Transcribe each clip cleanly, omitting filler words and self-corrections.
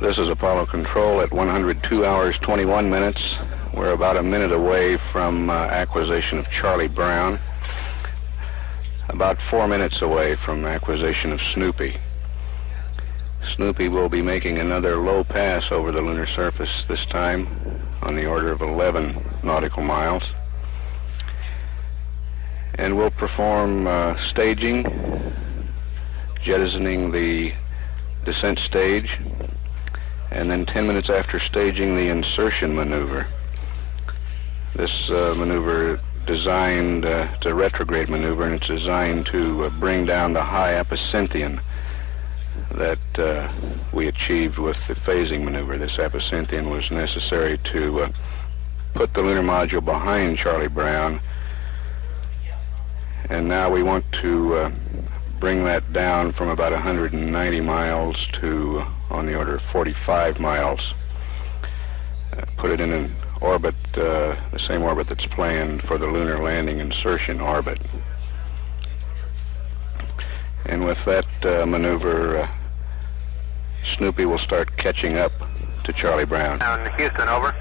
This is Apollo Control at 102 hours 21 minutes. We're about a minute away from acquisition of Charlie Brown. About 4 minutes away from acquisition of Snoopy. Snoopy will be making another low pass over the lunar surface, this time on the order of 11 nautical miles. And we'll perform staging, jettisoning the descent stage, and then 10 minutes after staging, the insertion maneuver. This maneuver designed, it's a retrograde maneuver, and it's designed to bring down the high apocynthion that we achieved with the phasing maneuver. This apocynthion was necessary to put the lunar module behind Charlie Brown, and now we want to bring that down from about 190 miles to on the order of 45 miles. Put it in an orbit, the same orbit that's planned for the lunar landing insertion orbit. And with that maneuver, Snoopy will start catching up to Charlie Brown. Down Houston, over.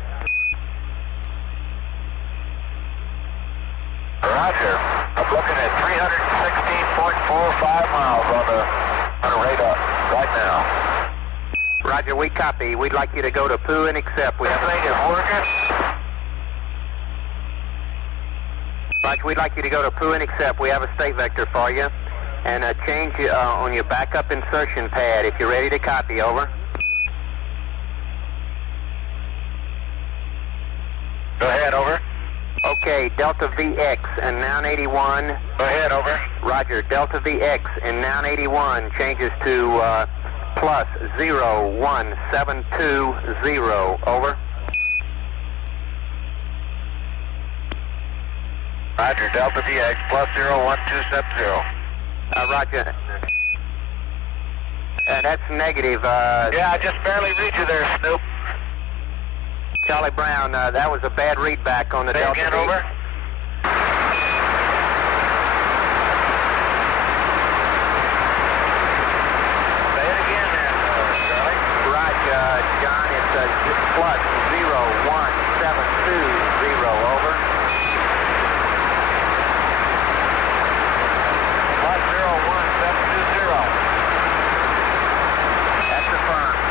Roger. I'm looking at 316.45 miles on the radar right now. Roger, we copy. We'd like you to go to Pooh and accept. Everything is working. Roger, we'd like you to go to Pooh and accept. We have a state vector for you. And change on your backup insertion pad if you're ready to copy, over. Go ahead, over. Okay, Delta VX and Noun 81. Go ahead, over. Roger, Delta VX and Noun 81 changes to plus 01720, over. Roger, Delta VX plus 01270. Roger. That's negative. Yeah, I just barely read you there, Snoop. Charlie Brown, that was a bad readback on the Say Delta again, V. over. Say it again there, Charlie. Roger, John, it's plus 01720, over. Plus 01720. That's affirmed.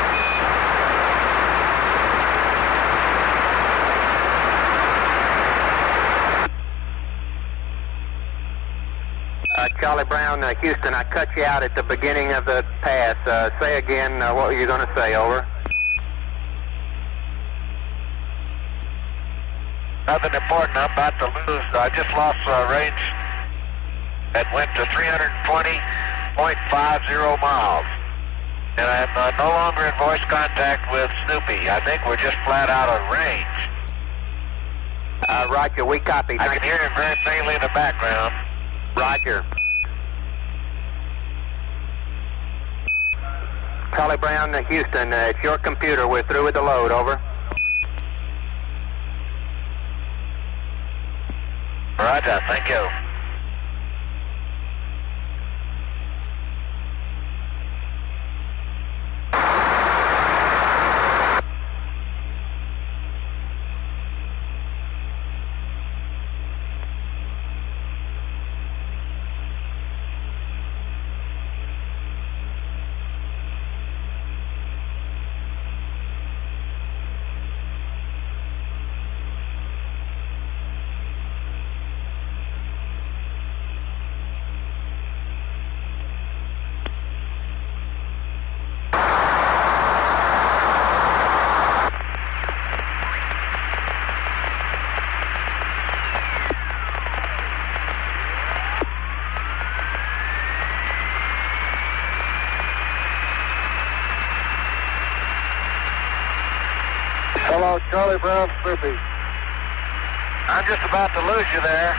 Charlie Brown, Houston, I cut you out at the beginning of the pass. Say again what were you going to say, over. Nothing important. I'm about to lose. I just lost range that went to 320.50 miles. And I'm no longer in voice contact with Snoopy. I think we're just flat out of range. Roger, we copy. I can hear him very faintly in the background. Roger. Charlie Brown, Houston, it's your computer. We're through with the load, over. Roger, thank you. Hello, Charlie Brown, Snoopy. I'm just about to lose you there.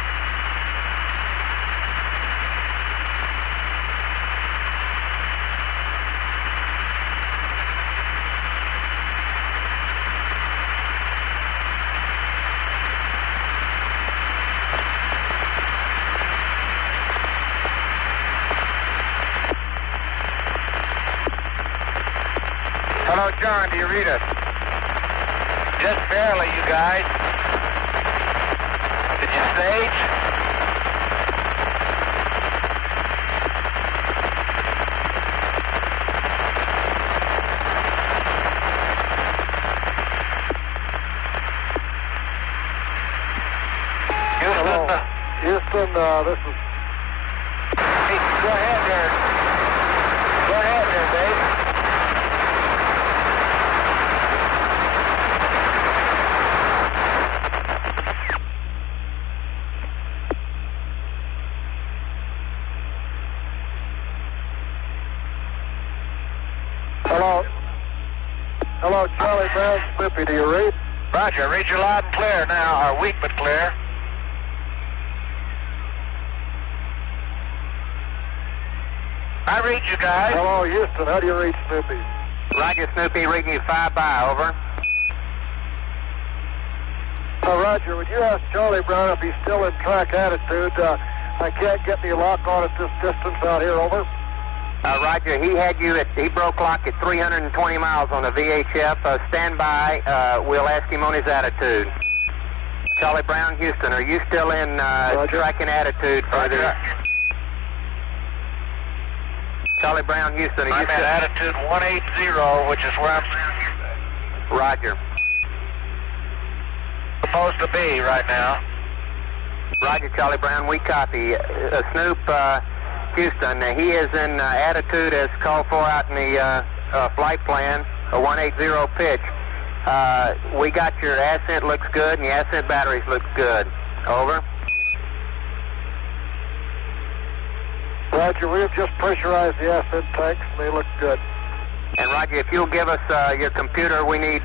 Hello, Hello, John, do you read us? Just barely, you guys. Did you stage? Houston, this is... Hey, go ahead there. Go ahead there, Dave. Hello. Hello, Charlie Brown, Snoopy, do you read? Roger, read you loud and clear now, or weak but clear. I read you guys. Hello, Houston, how do you read Snoopy? Roger, Snoopy, reading you 5 by, over. Roger, would you ask Charlie Brown if he's still in track attitude? I can't get any lock on at this distance out here, over. Roger, he broke lock at 320 miles on the VHF. Stand by, we'll ask him on his attitude. Charlie Brown, Houston, are you still in tracking attitude further? Charlie Brown, Houston, are you I'm still... at attitude 180, which is where I'm Roger. supposed to be right now. Roger, Charlie Brown, we copy. Snoop, Houston, he is in attitude as called for out in the flight plan, a 180 pitch. We got your ascent looks good and the ascent batteries looks good. Over. Roger, we have just pressurized the ascent tanks and they look good. And Roger, if you'll give us your computer, we need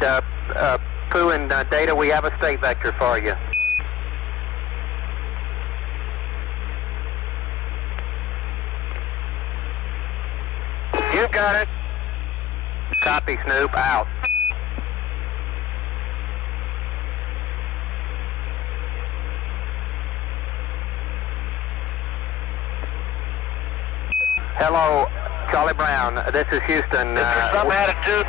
poo and data. We have a state vector for you. You got it. Copy, Snoop, out. Hello, Charlie Brown. This is Houston. Is there some attitude?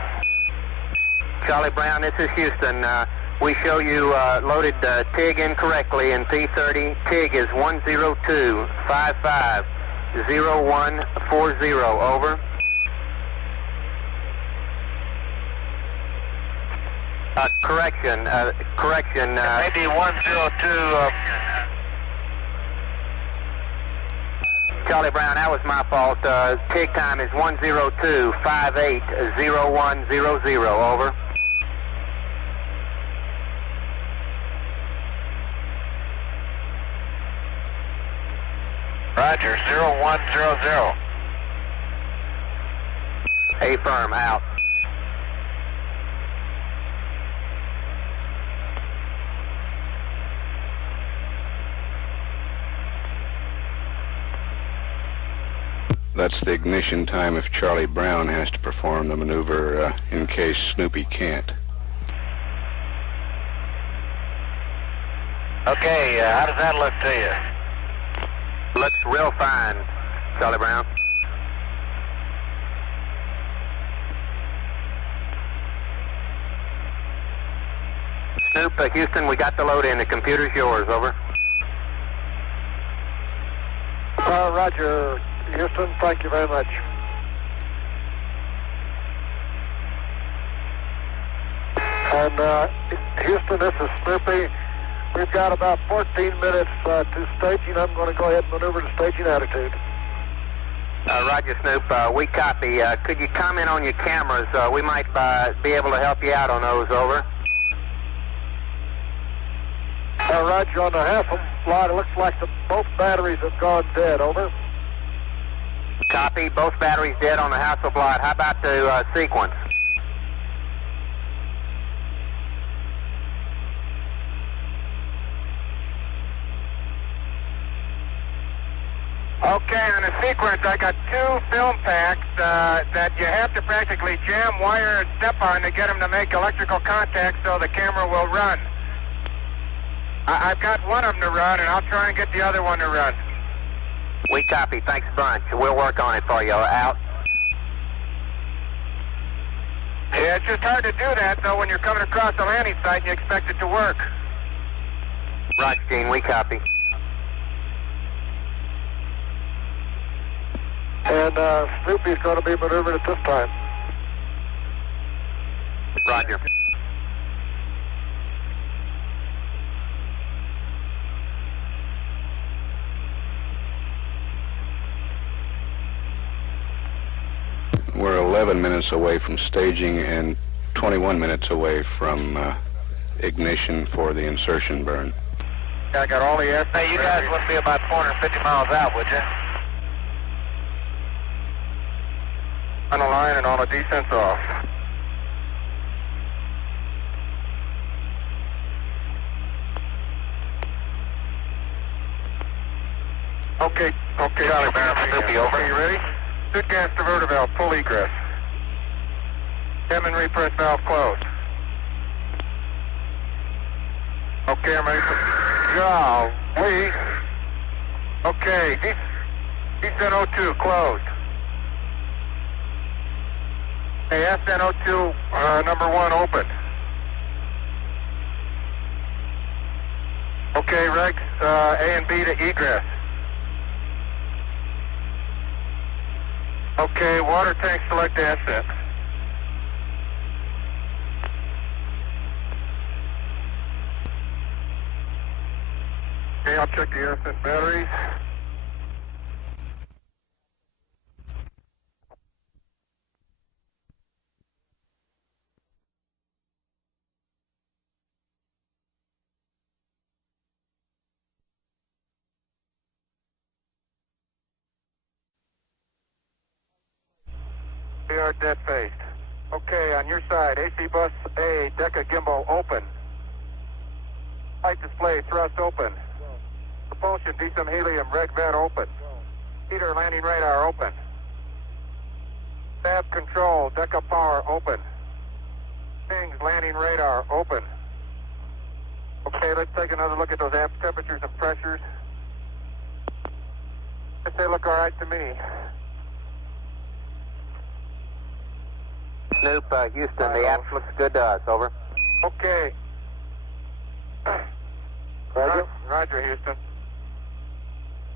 Charlie Brown, this is Houston. We show you loaded TIG incorrectly in P30. TIG is 102550140. Over. Correction. Maybe 102. Charlie Brown, that was my fault. TIG time is 102580100. Over. Roger, 0100. A firm, out. That's the ignition time if Charlie Brown has to perform the maneuver in case Snoopy can't. Okay, how does that look to you? Looks real fine, Charlie Brown. Snoop, Houston, we got the load in. The computer's yours, over. Roger, Houston, thank you very much. And Houston, this is Snoopy. We've got about 14 minutes to staging. I'm going to go ahead and maneuver to staging attitude. Roger, Snoop. We copy. Could you comment on your cameras? We might be able to help you out on those, over. Roger, on the Hasselblad, it looks like both batteries have gone dead, over. Copy. Both batteries dead on the Hasselblad. How about the sequence? Okay, on the sequence, I got 2 film packs that you have to practically jam, wire, and step on to get them to make electrical contact so the camera will run. I've got one of them to run, and I'll try and get the other one to run. We copy. Thanks a bunch. We'll work on it for you. Out. Yeah, it's just hard to do that, though, when you're coming across the landing site and you expect it to work. Roger, Gene, we copy. And Snoopy's going to be maneuvered at this time. Roger. We're 11 minutes away from staging and 21 minutes away from ignition for the insertion burn. I got all the air. Hey, you guys wouldn't be about 450 miles out, would you? On the line and all the descents off. Okay, Charlie Brown, Snoopy, over. Okay, you ready? Good gas diverter valve, full egress. Chem and repress valve closed. Okay, I'm ready for... Golly. Okay, descent 02 closed. Hey, ascent 02, number 1 open. Okay, Rex, A and B to egress. Okay, water tank select ascent. Okay, I'll check the ascent batteries. We are dead faced. Okay, on your side, AC bus A, Deca gimbal open. Light display thrust open. Propulsion decent helium reg vent open. Heater landing radar open. Stab control Deca power open. Pings landing radar open. Okay, let's take another look at those amp temperatures and pressures. They look all right to me. Snoop, Houston, the apps looks good to us, over. Okay. Roger. Roger, Houston.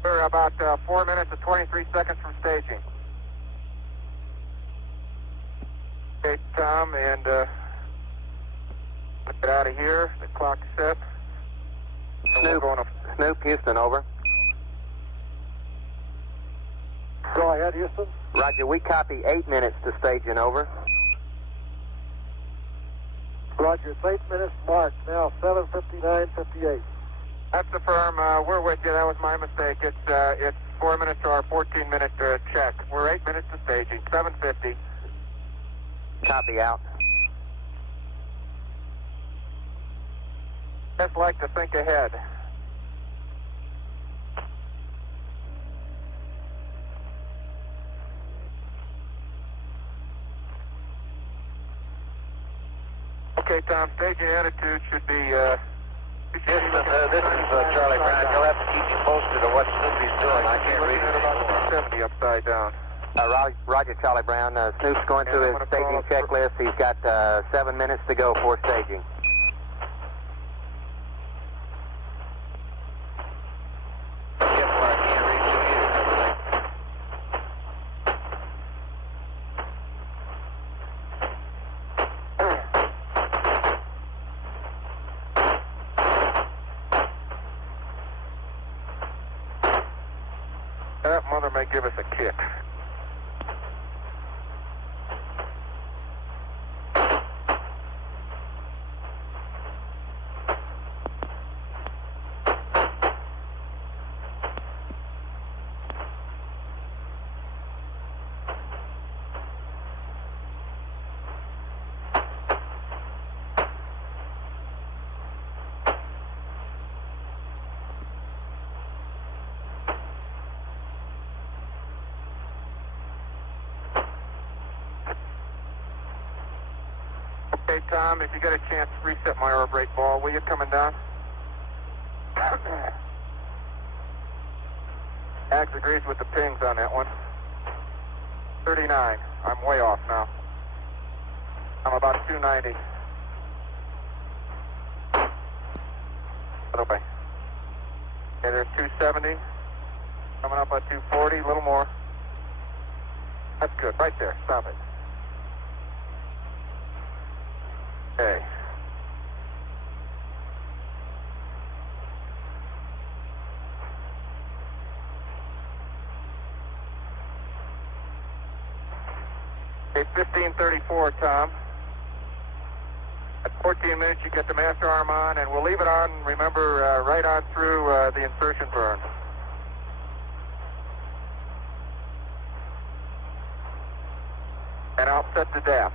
We're about 4 minutes and 23 seconds from staging. Okay, Tom, and let's get out of here. The clock's set. And we're going to... Snoop, Houston, over. Go ahead, Houston. Roger, we copy 8 minutes to staging, over. Roger, it's 8 minutes marked now, 7:59:58. That's the firm. We're with you. That was my mistake. It's 4 minutes to our 14-minute check. We're 8 minutes to staging. 7:50. Copy out. Just like to think ahead. Okay, Tom, staging attitude should be... Houston, this is Charlie Brown. You'll have to keep me posted of what Snoopy's doing. I can't read it about anymore. 70 upside down. Roger, Charlie Brown. Snoop's going through his staging checklist. He's got 7 minutes to go for staging. Guess what? I can't read to you. That mother may give us a kick. Okay, Tom, if you get a chance, reset my air brake ball. Will you coming down? Ags agrees with the pings on that one. 39. I'm way off now. I'm about 290. Other way. Okay, there's 270. Coming up on 240, a little more. That's good, right there, stop it. Okay. Okay, 1534, Tom. At 14 minutes, you get the master arm on, and we'll leave it on, remember, right on through the insertion burn. And I'll set the DAP.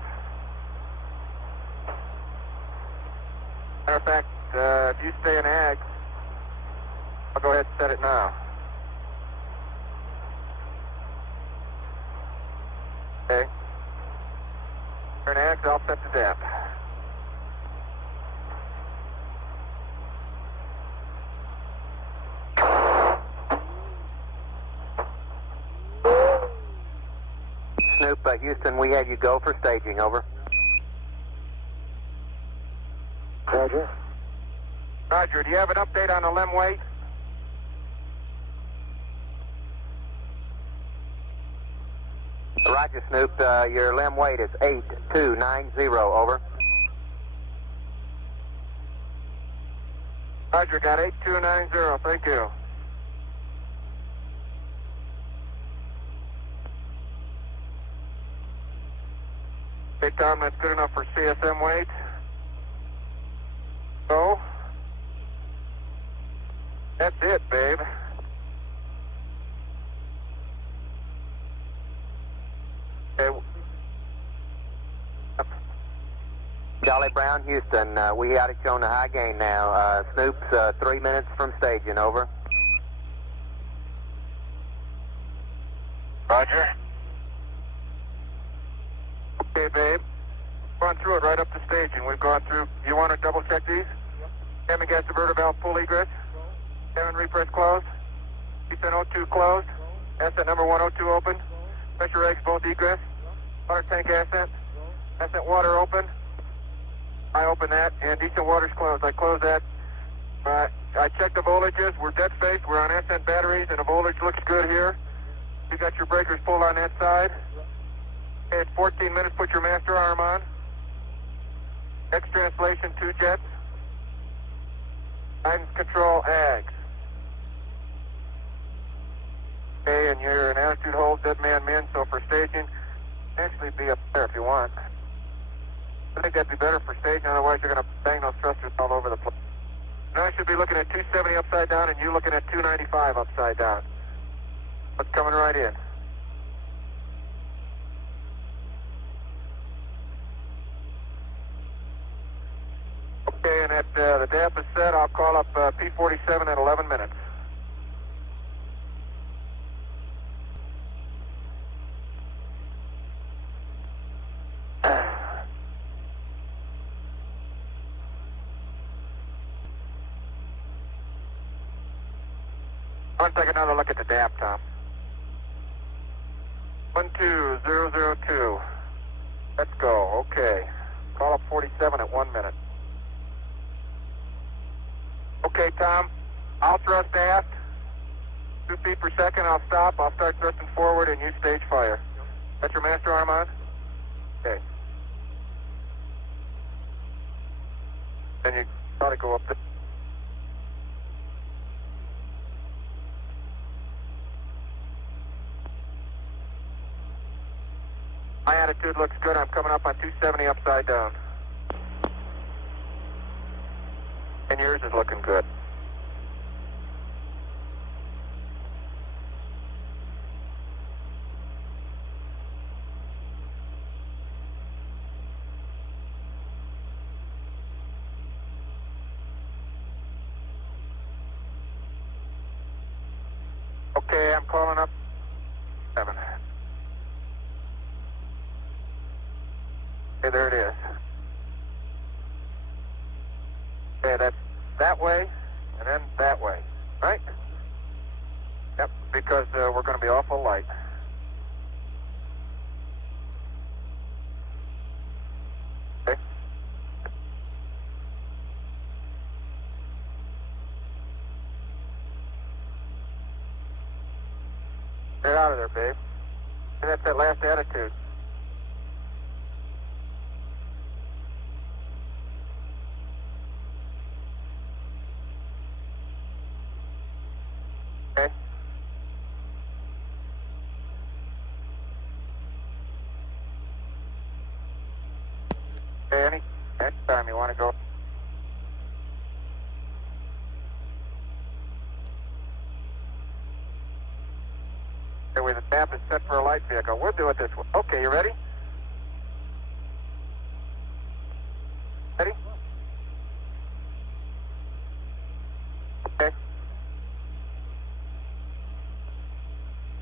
Matter of fact, if you stay in ag, I'll go ahead and set it now. Okay. If you're in ag, I'll set the DAP. Snoop, Houston, we have you go for staging, over. Roger. Roger, do you have an update on the limb weight? Roger, Snoop, your limb weight is 8290, over. Roger, got 8290, thank you. Okay, Tom, that's good enough for CSM weight. So, that's it, babe. Okay. Charlie Brown, Houston, we got it on the high gain now. Snoop's 3 minutes from staging, over. Roger. Okay, babe. Gone through it right up to staging. We've gone through. You want to double check these? Yep. Gas diverter valve full egress. Cabin repress closed. Descent 02 closed. Ascent number 102 open. Pressure regs both egress. Water tank ascent. Ascent water open. I open that, and descent water's closed. I close that. I checked the voltages. We're dead space. We're on ascent batteries, and the voltage looks good here. You got your breakers pulled on that side. Okay, it's 14 minutes. Put your master arm on. X translation 2 jets. Guidance control AGS. Okay, and you're in attitude hold, dead man min, so for staging, actually be up there if you want. I think that'd be better for staging, otherwise you're going to bang those thrusters all over the place. Now I should be looking at 270 upside down, and you looking at 295 upside down. What's coming right in? Okay, and at the DAP is set, I'll call up P47 at 11 minutes. I want to take another look at the DAP, Tom. 12002. Let's go. Okay. Call up 47 at 1 minute. Okay, Tom. I'll thrust aft. 2 feet per second. I'll stop. I'll start thrusting forward, and you stage fire. Got your master arm on? Okay. Then you probably go up there. My attitude looks good. I'm coming up on 270 upside down. And yours is looking good. Okay, I'm calling up 7. Okay, there it is. Okay, that's that way, and then that way, right? Yep, because we're going to be awful light. Get out of there, babe. And that's that last attitude. Okay. Okay, next time you want to go. Okay, the tap is set for a light vehicle. We'll do it this way. Okay, you ready? Ready? Okay.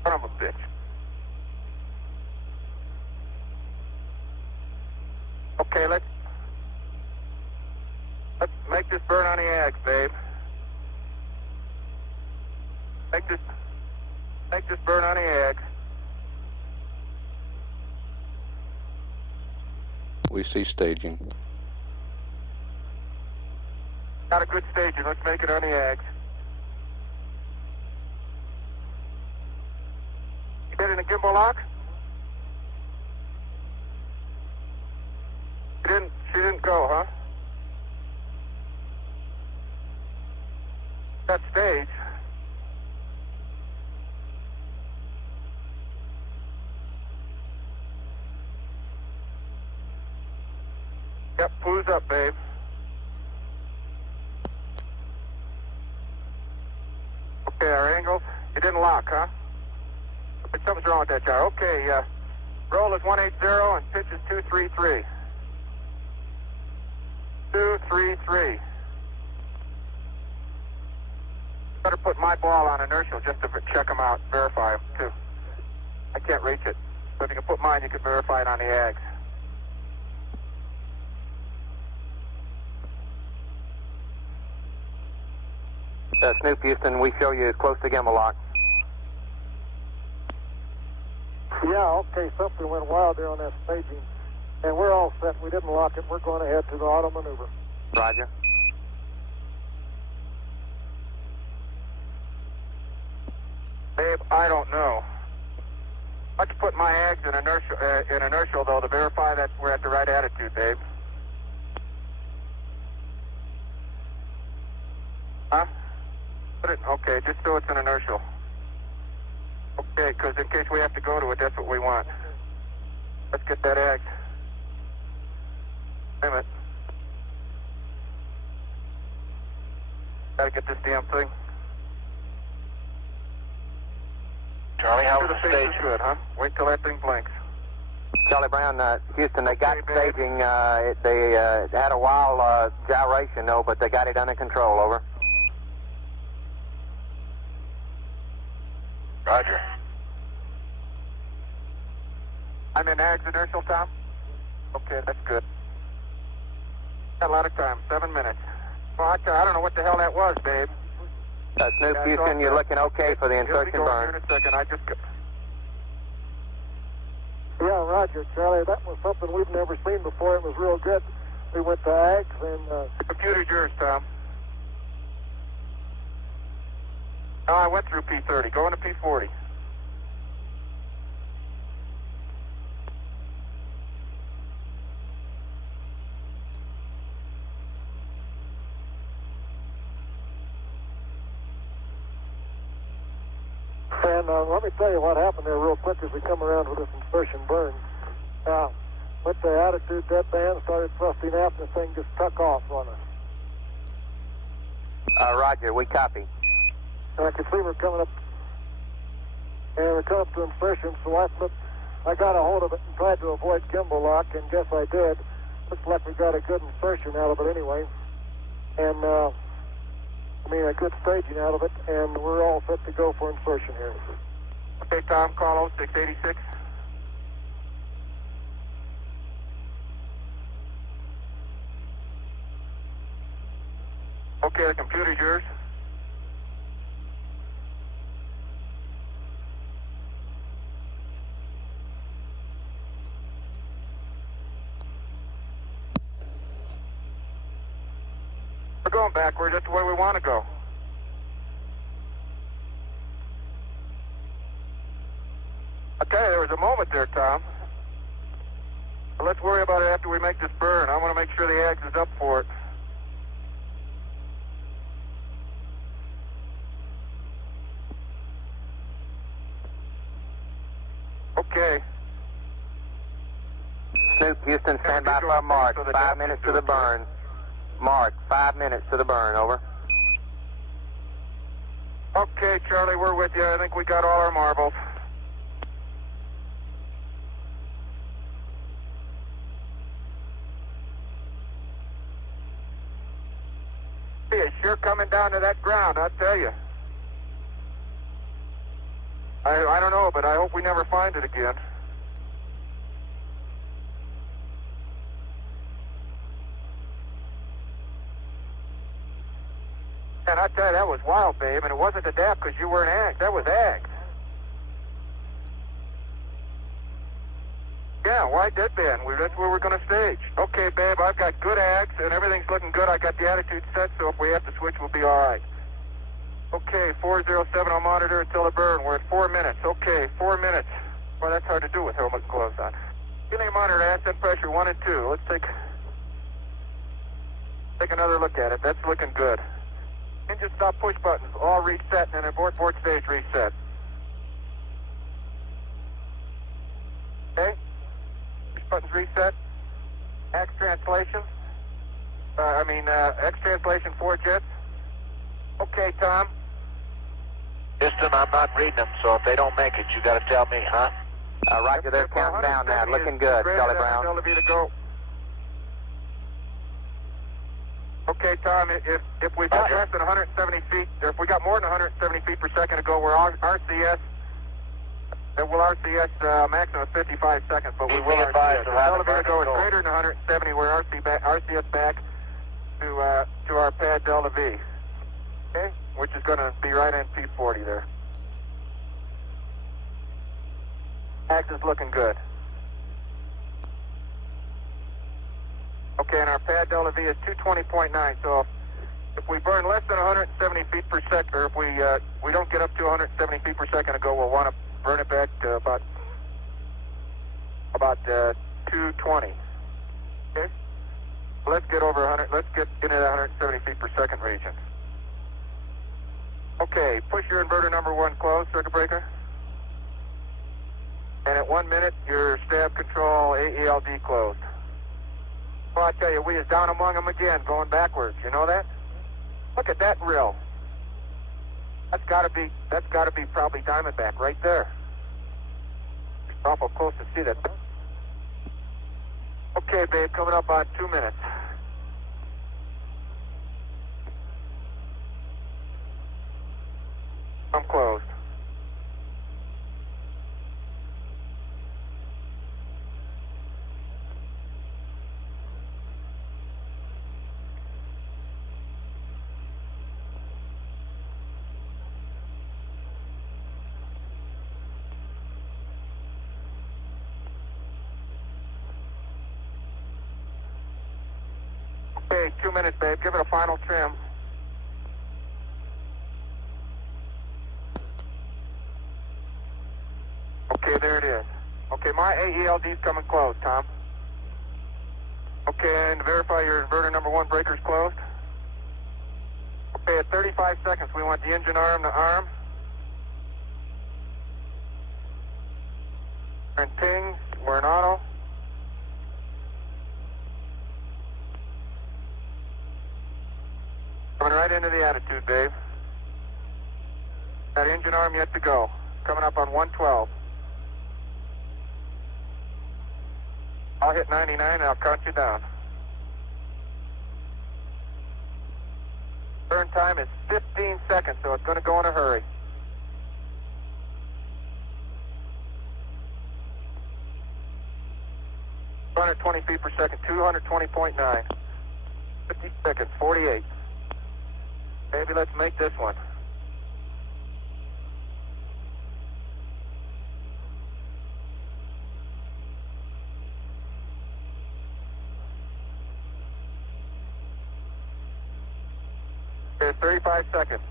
Son of a bitch. Okay, let's make this burn on the eggs, babe. Make this burn on the eggs. We see staging. Got a good staging. Let's make it on the eggs. You get in the gimbal lock? She didn't go, huh? That stage. Yep, who's up, babe? Okay, our angles. You didn't lock, huh? Something's wrong with that jar. Okay, roll is 180 and pitch is 233. 233. Better put my ball on inertial just to check them out, verify them, too. I can't reach it. So if you can put mine, you can verify it on the Ags. Snoop Houston, we show you close to gimbal lock. Yeah, okay, something went wild there on that staging. And we're all set. We didn't lock it. We're going ahead to the auto maneuver. Roger. Babe, I don't know. Let's put my Ags in inertial, though, to verify that we're at the right attitude, babe. Huh? Put it, okay, just so it's in inertial. Okay, because in case we have to go to it, that's what we want. Let's get that Ags. Wait a minute. Gotta get this damn thing. Charlie, how was the stage? Good, huh? Wait till that thing blinks. Charlie Brown, Houston, they got Okay, babe. staging. They had a wild gyration, though, but they got it under control. Over. Roger. I'm in Ags inertial, Tom? Okay, that's good. Got a lot of time, 7 minutes. Well, I don't know what the hell that was, babe. Snoop Yeah, Houston, you're looking okay for the He'll be insertion going burn. here in a second. I just... Yeah, Roger, Charlie. That was something we've never seen before. It was real good. We went to Ags and... The computer's yours, Tom. No, I went through P30. Go into P40. And let me tell you what happened there real quick as we come around with this insertion burn. Went to attitude deadband, started thrusting out, and the thing just took off on us. Roger, we copy. And I could see we're coming up, and we're coming up to insertion, so I got a hold of it and tried to avoid gimbal lock, and guess I did. Looks like we got a good insertion out of it anyway. And, a good staging out of it, and we're all set to go for insertion here. Okay, Tom, call 0686. Okay, the computer's yours. We're going backward. That's the way we want to go. I tell you, there was a moment there, Tom. But let's worry about it after we make this burn. I want to make sure the axe is up for it. Okay. Snoop, Houston, stand by for a mark. 5 minutes to the burn. Mark, 5 minutes to the burn, over. Okay, Charlie, we're with you. I think we got all our marbles. It's sure coming down to that ground, I'll tell you. I don't know, but I hope we never find it again. And I tell you, that was wild, babe, and it wasn't a dap because you weren't ags. That was ags. Yeah, wide deadband. That's where we're going to stage. Okay, babe, I've got good ags, and everything's looking good. I got the attitude set, so if we have to switch, we'll be all right. Okay, 407 on monitor until the burn. We're at 4 minutes. Okay, 4 minutes. Well, that's hard to do with helmet and gloves on. Helium monitor, ascent pressure 1 and 2. Let's take another look at it. That's looking good. Engine stop push buttons, all reset, and abort board stage reset. Okay? Push buttons reset. X translation. X translation 4 jets. Okay, Tom. Houston, I'm not reading them, so if they don't make it, you got to tell me, huh? Roger, they're counting down now. Looking good, Charlie Brown. Delta to go. Okay, Tom, if we've got less than 170 feet, or if we got more than 170 feet per second to go, we're RCS. We'll RCS maximum of 55 seconds, but we will RCS. Delta to go is greater than 170. We're RCS back to our pad Delta V. Okay, which is going to be right in P40 there. Axe is looking good. Okay, and our pad Delta V is 220.9, so if we burn less than 170 feet per second, or if we don't get up to 170 feet per second to go, we'll want to burn it back to about 220. Okay? Let's get over 100, let's get into the 170 feet per second region. Okay, push your inverter number 1 closed, circuit breaker. And at 1 minute, your stab control AELD closed. Well, I tell you, we is down among them again, going backwards. You know that? Look at that rill. That's got to be probably Diamondback right there. It's awful close to see that. Okay, babe, coming up on 2 minutes. I'm closed. Okay, 2 minutes, babe. Give it a final trim. Okay, there it is. Okay, my AELD's coming closed, Tom. Okay, and to verify your inverter number 1 breaker's closed. Okay, at 35 seconds, we want the engine arm to arm. We're in ting, we're in auto. Coming right into the attitude, babe. That engine arm yet to go. Coming up on 112. I'll hit 99 and I'll count you down. Burn time is 15 seconds, so it's going to go in a hurry. $220 feet per second, 220.9. 50 seconds, 48. Maybe let's make this one. There's 35 seconds.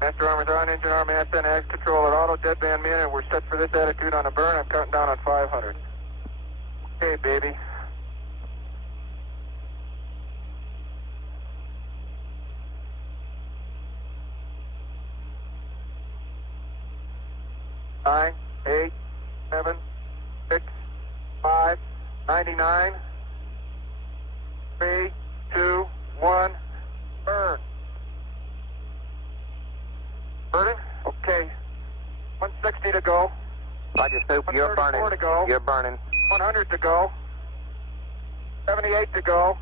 Master Armor's on, engine arm, ascent, axe control at auto, deadband min, and we're set for this attitude on a burn. I'm counting down on 500. Okay, baby. Nine, 8, 7, 6, 5, 99, 3, 2, 1, burn. Burning? Okay. 160 to go. Roger, Snoop, you're 134 burning. to go. You're burning. 100 to go. 78 to go.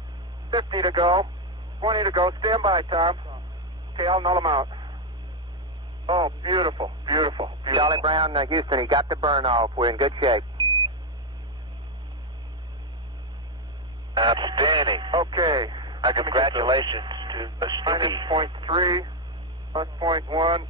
50 to go. 20 to go. Stand by, Tom. Okay, I'll null them out. Oh, beautiful, beautiful, beautiful. Charlie Brown, Houston, he got the burn off. We're in good shape. Outstanding. Okay. Congratulations to Minus Snoopy. 0.3, plus 0.1.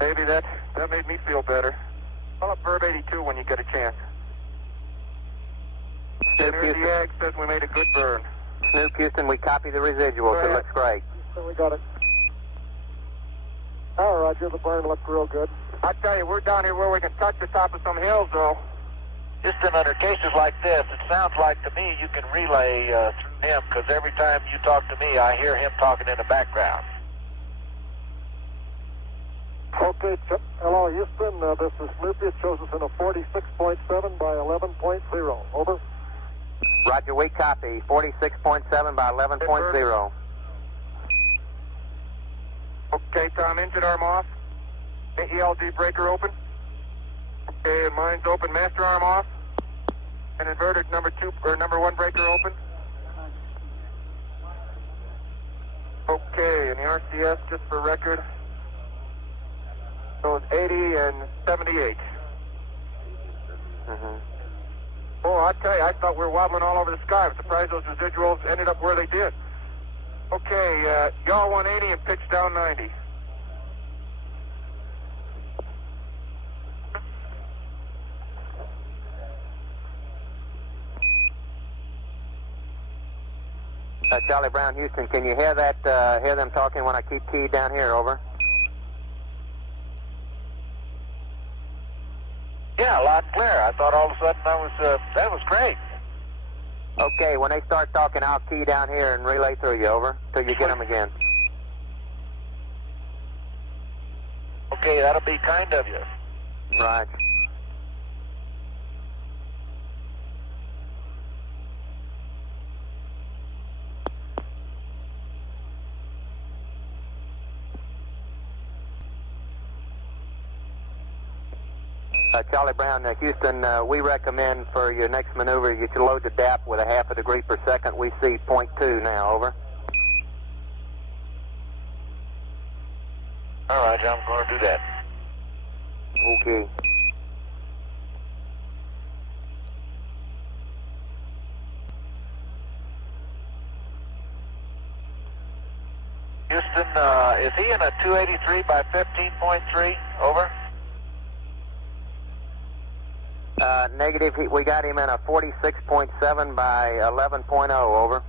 Maybe that made me feel better. Call up Verb 82 when you get a chance. Snoop, There's the Houston, ag says we made a good burn. Snoop, Houston, we copy the residuals. It looks great. So we got it. All right, Roger, the burn looked real good. I tell you, we're down here where we can touch the top of some hills, though. Houston, under cases like this, it sounds like to me you can relay through him, because every time you talk to me, I hear him talking in the background. Okay, hello, Houston. This is Snoopy. It shows us in a 46.7 by 11.0. Over. Roger, we copy. 46.7 by 11.0. Okay, Tom, engine arm off. AELD breaker open. Okay, mine's open. Master arm off. And inverted number 1 breaker open. Okay, and the RCS, just for record, shows 80 and 78. Oh, I tell you, I thought we were wobbling all over the sky. I'm surprised those residuals ended up where they did. Okay, yaw 180 and pitch down 90. Charlie Brown, Houston, can you hear that? Hear them talking when I keep keyed down here? Over. Yeah, loud and clear. I thought all of a sudden that was great. Okay, when they start talking, I'll key down here and relay through you. Over. Till you get them again. Okay, that'll be kind of you. Right. Charlie Brown, Houston, we recommend for your next maneuver you should load the DAP with a half a degree per second. We see 0.2 now. Over. All right, I'm going to do that. Okay. Houston, is he in a 283 by 15.3? Over. Negative. We got him in a 46.7 by 11.0. Over.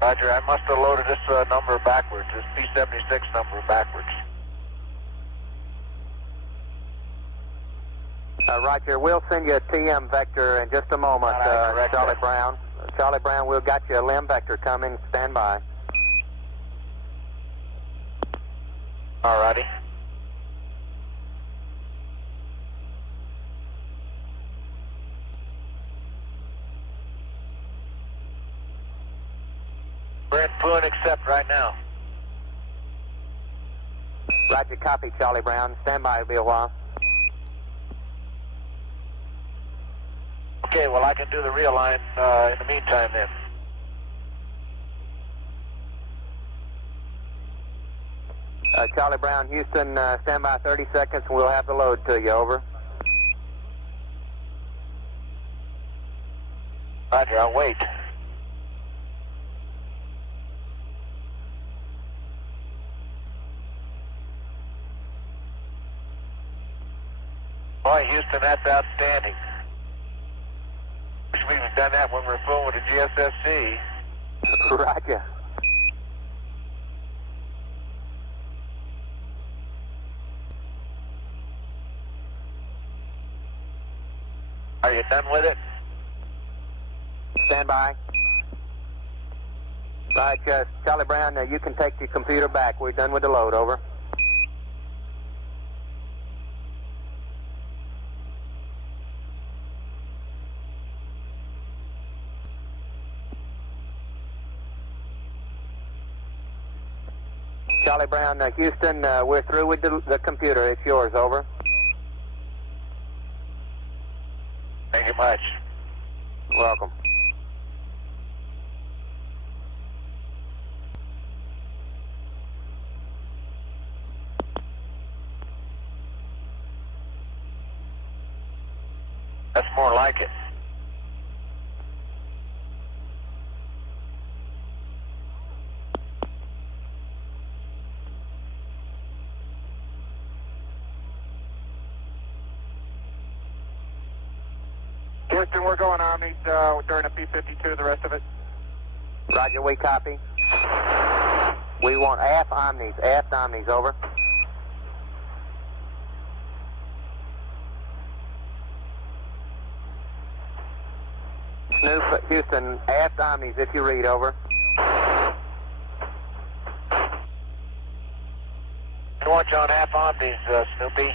Roger, I must have loaded this number backwards, this P76 number backwards. Roger, we'll send you a TM vector in just a moment, Charlie Brown. Charlie Brown, we'll got you a limb vector coming. Stand by. All righty. We're in fluent accept right now. Roger, copy, Charlie Brown. Stand by, it'll be a while. Okay, well, I can do the realign in the meantime then. Charlie Brown, Houston, stand by 30 seconds and we'll have the load to you. Over. Roger, I'll wait. Boy, Houston, that's outstanding. Wish we'd have done that when we were fooling with the GSSC. Roger. Are you done with it? Stand by. Right, Charlie Brown, you can take your computer back. We're done with the load, over. Charlie Brown, Houston, we're through with the computer. It's yours, over. Thank you much. Welcome. That's more like it. Houston, we're going Omnis during a P-52, the rest of it. Roger, we copy. We want aft Omnis, over. Snoop, Houston, aft Omnis, if you read, over. I want you on half Omnis, Snoopy.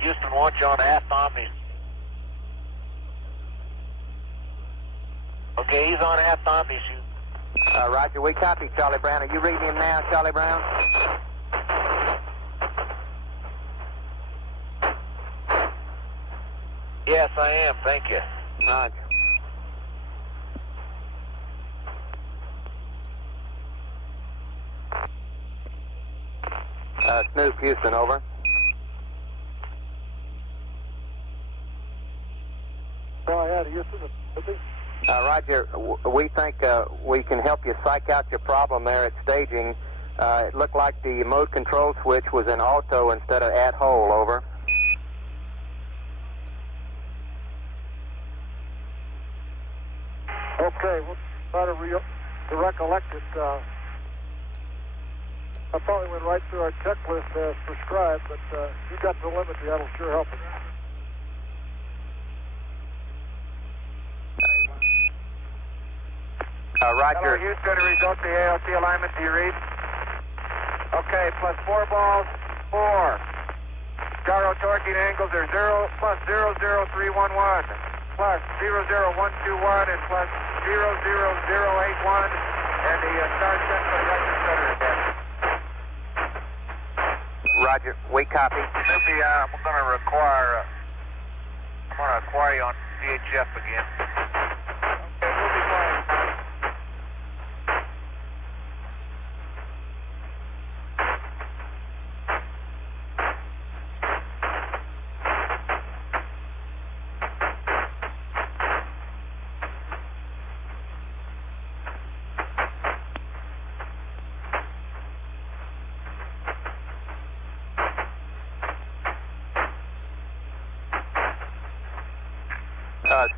Houston wants you on half Omnis. Okay, he's on half Omnis. Roger, we copy, Charlie Brown. Are you reading him now, Charlie Brown? Yes, I am. Thank you. Roger. Snoop, Houston, over. Go ahead, Houston. Roger, we think we can help you psych out your problem there at staging. It looked like the mode control switch was in auto instead of at hole, over. Okay, we'll try to recollect it. I probably went right through our checklist as prescribed, but you got telemetry, that'll sure help us. Roger. Hello, Houston, the result of the ALT alignment, do you read? Okay, plus 4 balls, 4. Gyro torquing angles are 0, plus 00311, plus 00121, and plus 00081, and the star check for the right center again. Roger, we copy. Snoopy, I'm going to acquire you on VHF again. Okay, we'll be fine.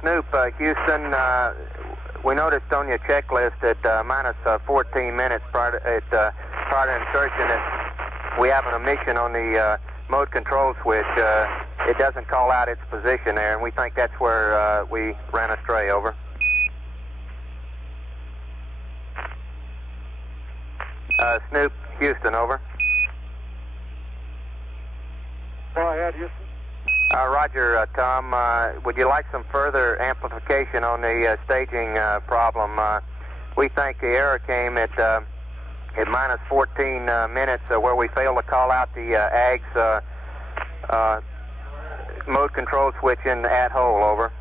Snoop, Houston, we noticed on your checklist at minus 14 minutes prior to insertion that we have an omission on the mode control switch. It doesn't call out its position there, and we think that's where we ran astray, over. Snoop, Houston, over. Go ahead, Houston. Roger, Tom. Would you like some further amplification on the staging problem? We think the error came at minus 14 minutes where we failed to call out the AGS mode control switch in the at hole, over.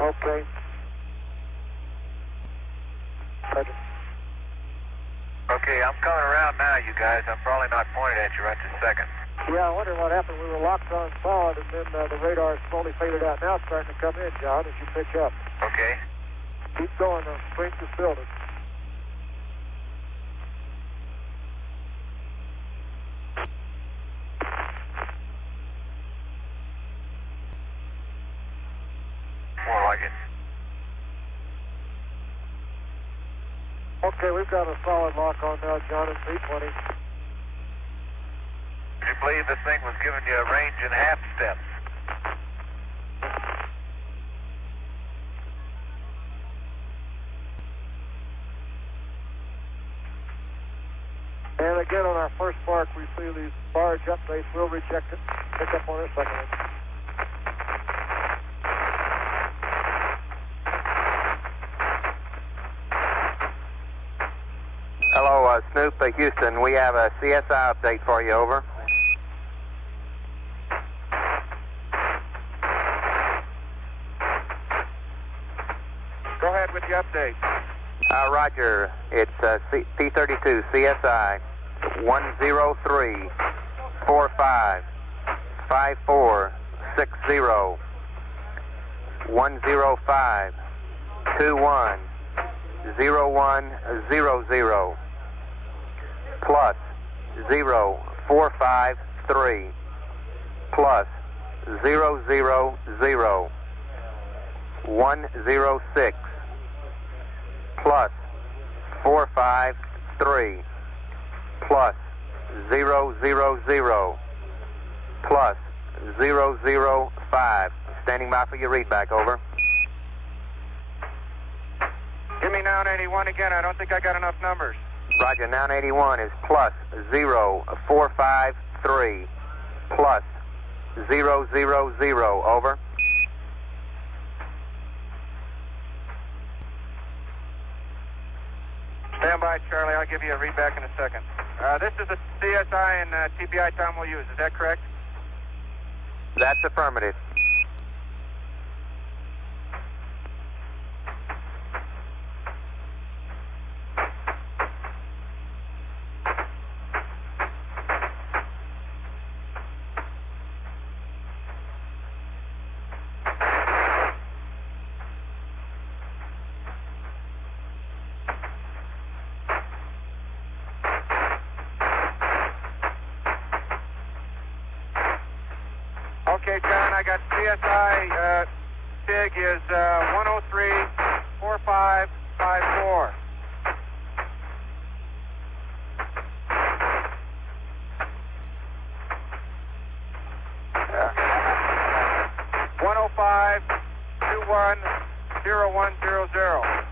Okay. Roger. Okay, I'm coming around now, you guys. I'm probably not pointed at you right this second. Yeah, I wonder what happened. We were locked on solid, and then the radar slowly faded out. Now it's starting to come in, John, as you pitch up. Okay. Keep going, the strength is building. Roger. Okay, we've got a solid lock on now, John, at 320. Do you believe this thing was giving you a range in half steps? And again, on our first mark, we see these barge updates. We'll reject it. Pick up on our second one. Hello, Snoop, Houston. We have a CSI update for you, over. Go ahead with the update. Roger. It's P32 CSI 103-45-5460 105-21-0100 plus 0453 plus 000 106 plus 453 plus 000 plus 005. Standing by for your readback, over. Give me 981 again. I don't think I got enough numbers. Roger, 981 is plus 0453 plus 000, over. Stand by, Charlie. I'll give you a readback in a second. This is the CSI and TPI time we'll use. Is that correct? That's affirmative. Okay, John, I got CSI SIG is 103-4554. Uh, 105-21-0100.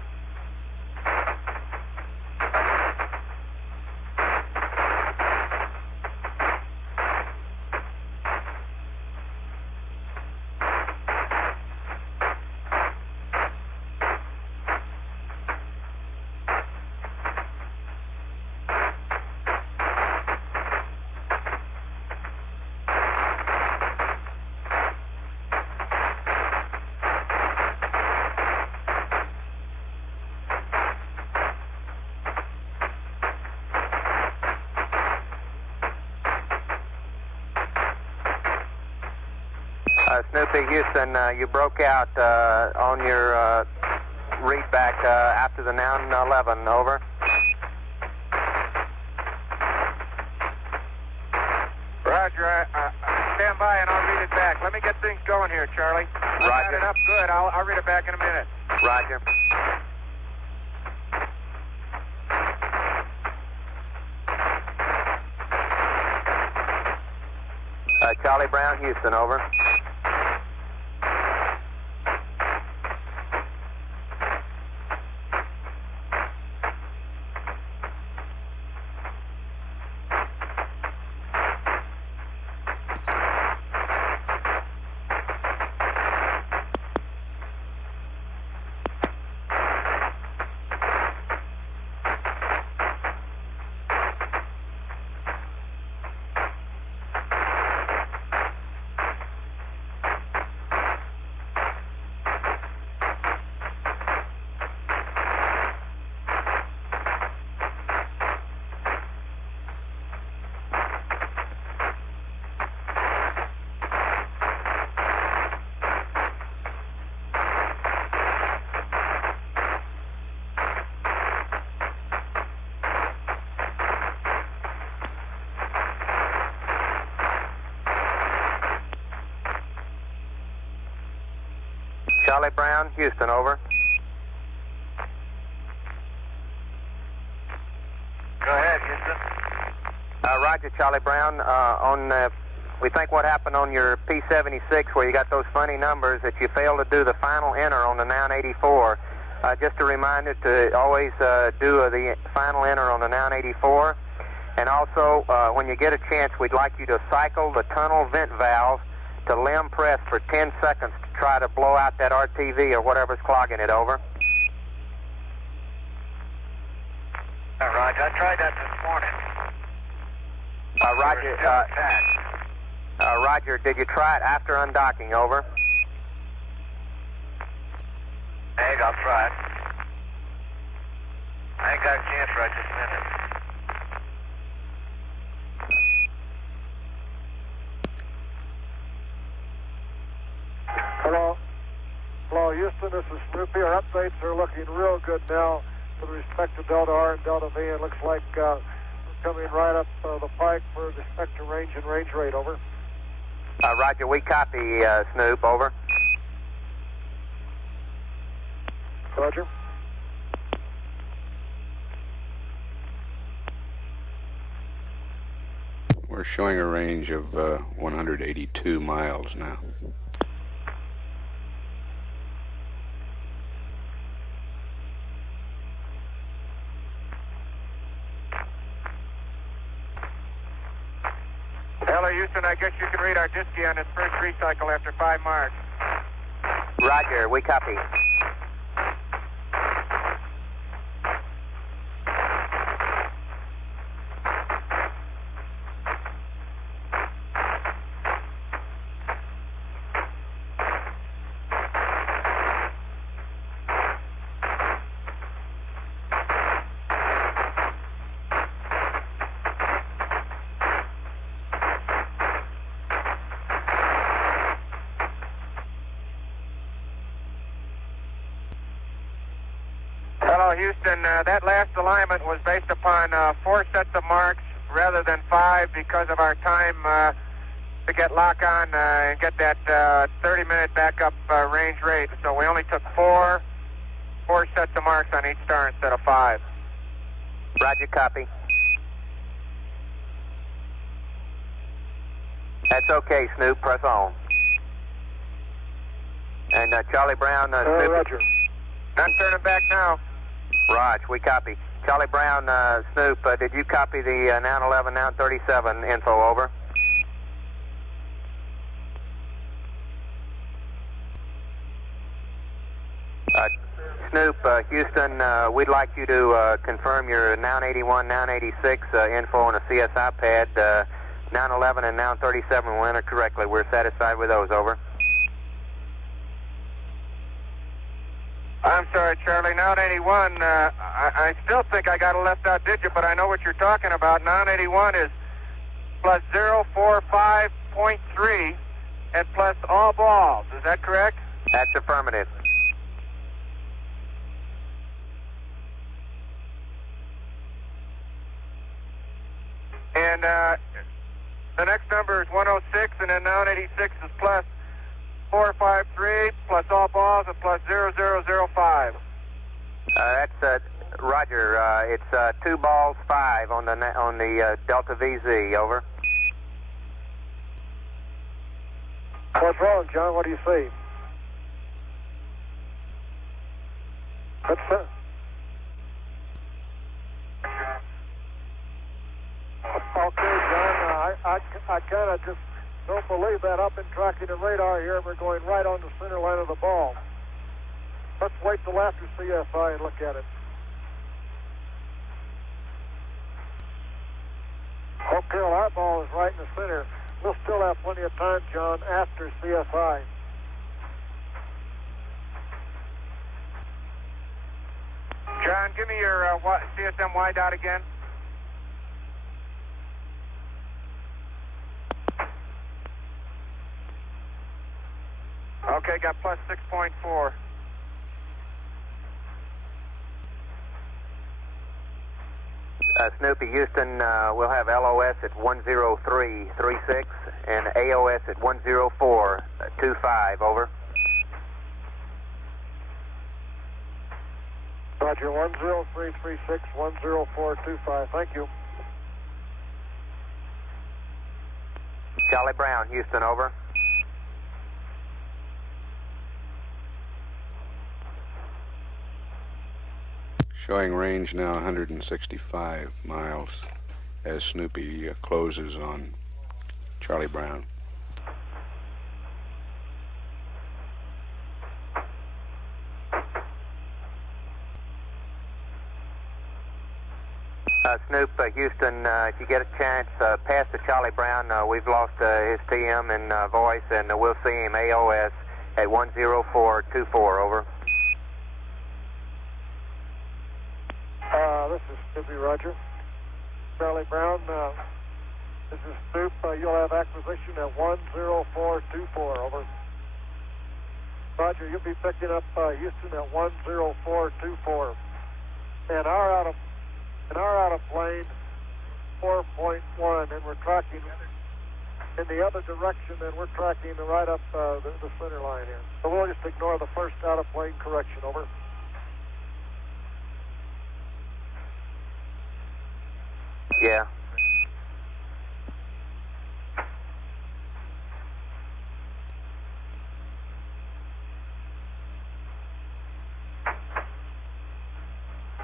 Snoopy, Houston, you broke out on your readback after the noun 11, over. Roger, stand by and I'll read it back. Let me get things going here, Charlie. Roger. Got it up good. I'll read it back in a minute. Roger. Charlie Brown, Houston, over. Charlie Brown, Houston, over. Go ahead, Houston. Roger, Charlie Brown. We think what happened on your P76 where you got those funny numbers that you failed to do the final enter on the 984. Just a reminder to always do the final enter on the 984. And also, when you get a chance, we'd like you to cycle the tunnel vent valve to limb press for 10 seconds to try to blow out that RTV or whatever's clogging it, over. Roger, I tried that this morning. Roger, Roger, did you try it after undocking, over? Egg, I'll try it. I ain't got a chance right this minute. Hello, Houston, this is Snoopy. Our updates are looking real good now with respect to Delta R and Delta V. It looks like we're coming right up the pike with respect to range and range rate, over. Roger, we copy, Snoop, over. Roger. We're showing a range of 182 miles now. Hello, Houston. I guess you can read our disky on its first recycle after 5 marks. Roger, we copy. Houston, that last alignment was based upon 4 sets of marks rather than 5 because of our time to get lock on and get that 30-minute backup range rate. So we only took 4 sets of marks on each star instead of 5. Roger, copy. That's okay, Snoop. Press on. And Charlie Brown, Snoop. Roger. Not turning back now. Raj, we copy. Charlie Brown, Snoop, did you copy the 911, 937 info, over? Snoop, Houston, we'd like you to confirm your 981, 986 info on a CSI pad. 911 and 937 will enter correctly. We're satisfied with those, over. I'm sorry, Charlie. 981, I still think I got a left out digit, but I know what you're talking about. 981 is plus 045.3 and plus all balls. Is that correct? That's affirmative. And the next number is 106, and then 986 is plus 453 plus all balls and plus 0005. That's Roger. It's 2 balls 5 on the Delta VZ. Over. What's wrong, John? What do you see? What's that? Okay, John. I kind of just don't believe that. I've been tracking the radar here, and we're going right on the center line of the ball. Let's wait till after CSI and look at it. Okay, well, our ball is right in the center. We'll still have plenty of time, John, after CSI. John, give me your CSM Y dot again. Okay, got plus 6.4. Snoopy, Houston, we'll have LOS at 10336 and AOS at 10425, over. Roger, 10336, 10425. Thank you. Charlie Brown, Houston, over. Showing range now 165 miles as Snoopy closes on Charlie Brown. Snoop, Houston, if you get a chance, pass to Charlie Brown. We've lost his TM and voice, and we'll see him AOS at 10424, over. This is Snoopy, Roger. Charlie Brown, this is Snoop. You'll have acquisition at 10424, over. Roger, you'll be picking up Houston at 10424. And our out of plane 4.1, and we're tracking in the other direction, and we're tracking right up the center line here. So we'll just ignore the first out of plane correction, over. Yeah.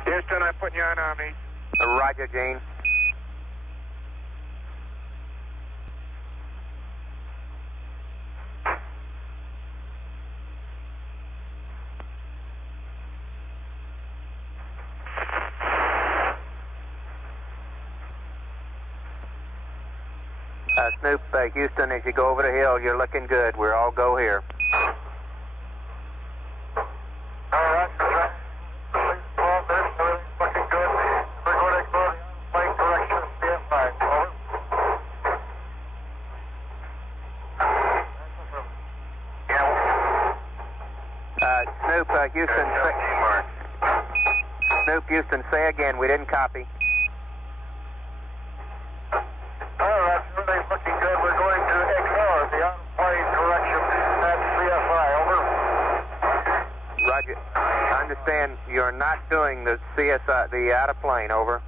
Houston, I'm putting you on Omni. Roger, Gene. Snoop, Houston, as you go over the hill, you're looking good. We're all go here. All right. Well, there's looking good. We're going to go plane correction, stand by. Over. Snoop, Houston. Snoop, Houston, say again. We didn't copy. All right, everything's looking good. We're going to ignore the out-of-plane correction at CSI. Over. Roger. I understand you're not doing the CSI, the out of plane. Over.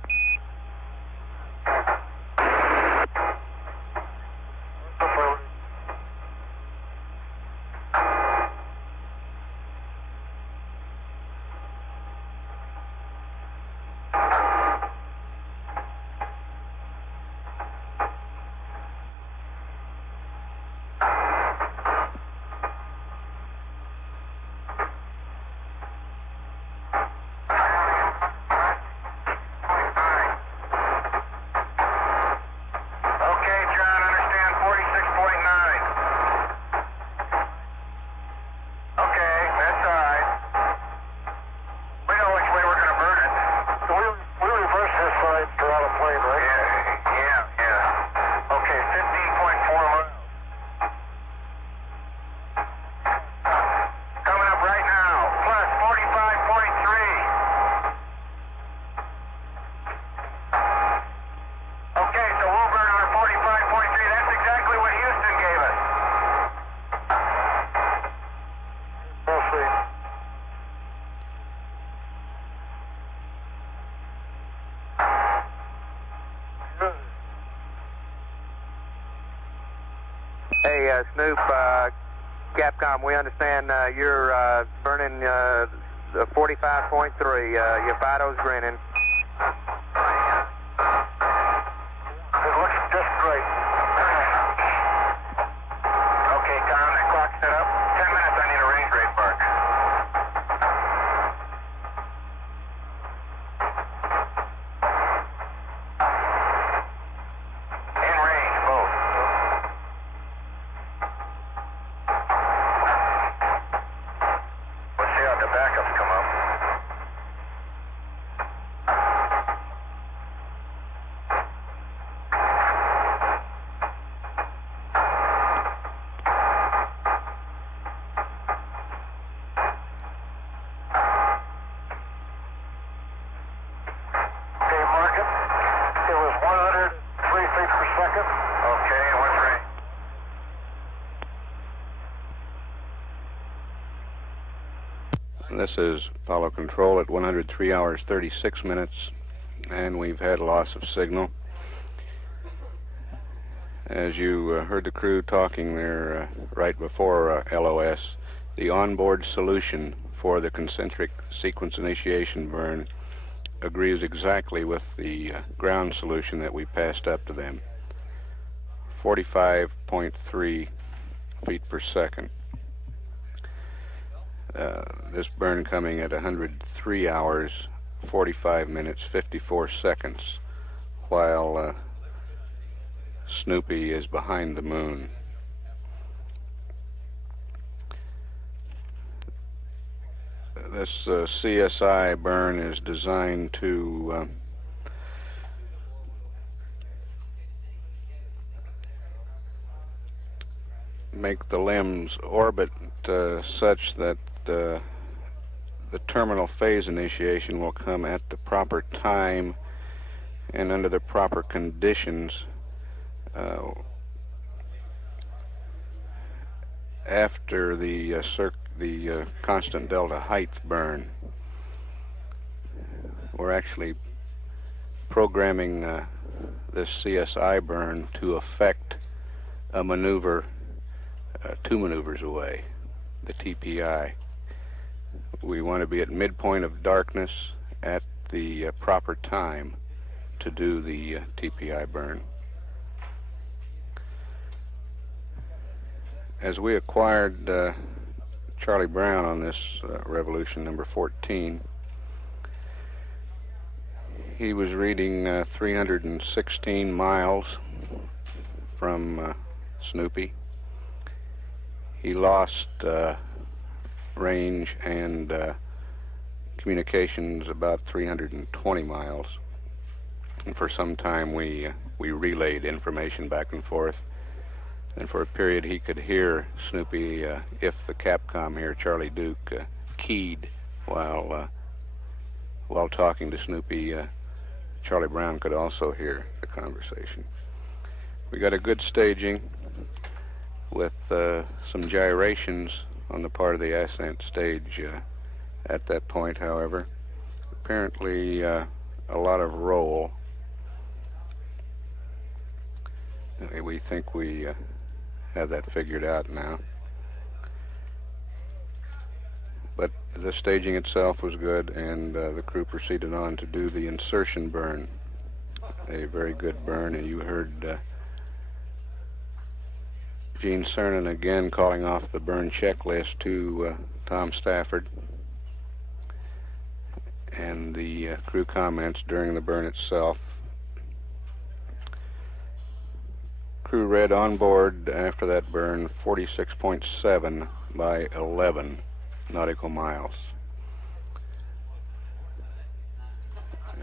Okay, John, understand 46.9. Okay, that's all right. We know which way we're going to burn it. We reverse this side for out of plane, right? Yeah. Okay, 15.4 miles. Coming up right now, plus 45.3. Okay, so we'll burn on 45.3. That's exactly what Houston gave us. We'll see. Hey, Snoop, Capcom, we understand you're burning 45.3. Your FIDO's grinning. It looks just great. Okay, Tom, that clock's set up. 10 minutes, I need a range rate mark. And range, both. Let's see how the backups come up. Okay, mark it. It was 103 feet per second. Okay, and what's range? This is Apollo Control at 103 hours 36 minutes, and we've had loss of signal. As you heard the crew talking there right before LOS, the onboard solution for the concentric sequence initiation burn agrees exactly with the ground solution that we passed up to them. 45.3 feet per second. This burn coming at 103 hours, 45 minutes, 54 seconds, while Snoopy is behind the moon. This CSI burn is designed to make the limbs orbit such that the terminal phase initiation will come at the proper time and under the proper conditions after the constant delta height burn. We're actually programming this CSI burn to affect a maneuver 2 maneuvers away, the TPI. We want to be at midpoint of darkness at the proper time to do the TPI burn. As we acquired Charlie Brown on this revolution number 14, he was reading 316 miles from Snoopy. He lost range and communications about 320 miles. And for some time we relayed information back and forth. And for a period he could hear Snoopy if the Capcom here, Charlie Duke, keyed while talking to Snoopy. Charlie Brown could also hear the conversation. We got a good staging with some gyrations on the part of the ascent stage at that point, however. Apparently a lot of roll. We think we have that figured out now. But the staging itself was good, and the crew proceeded on to do the insertion burn. A very good burn, and you heard Gene Cernan again calling off the burn checklist to Tom Stafford, and the crew comments during the burn itself. Crew read on board after that burn 46.7 by 11 nautical miles.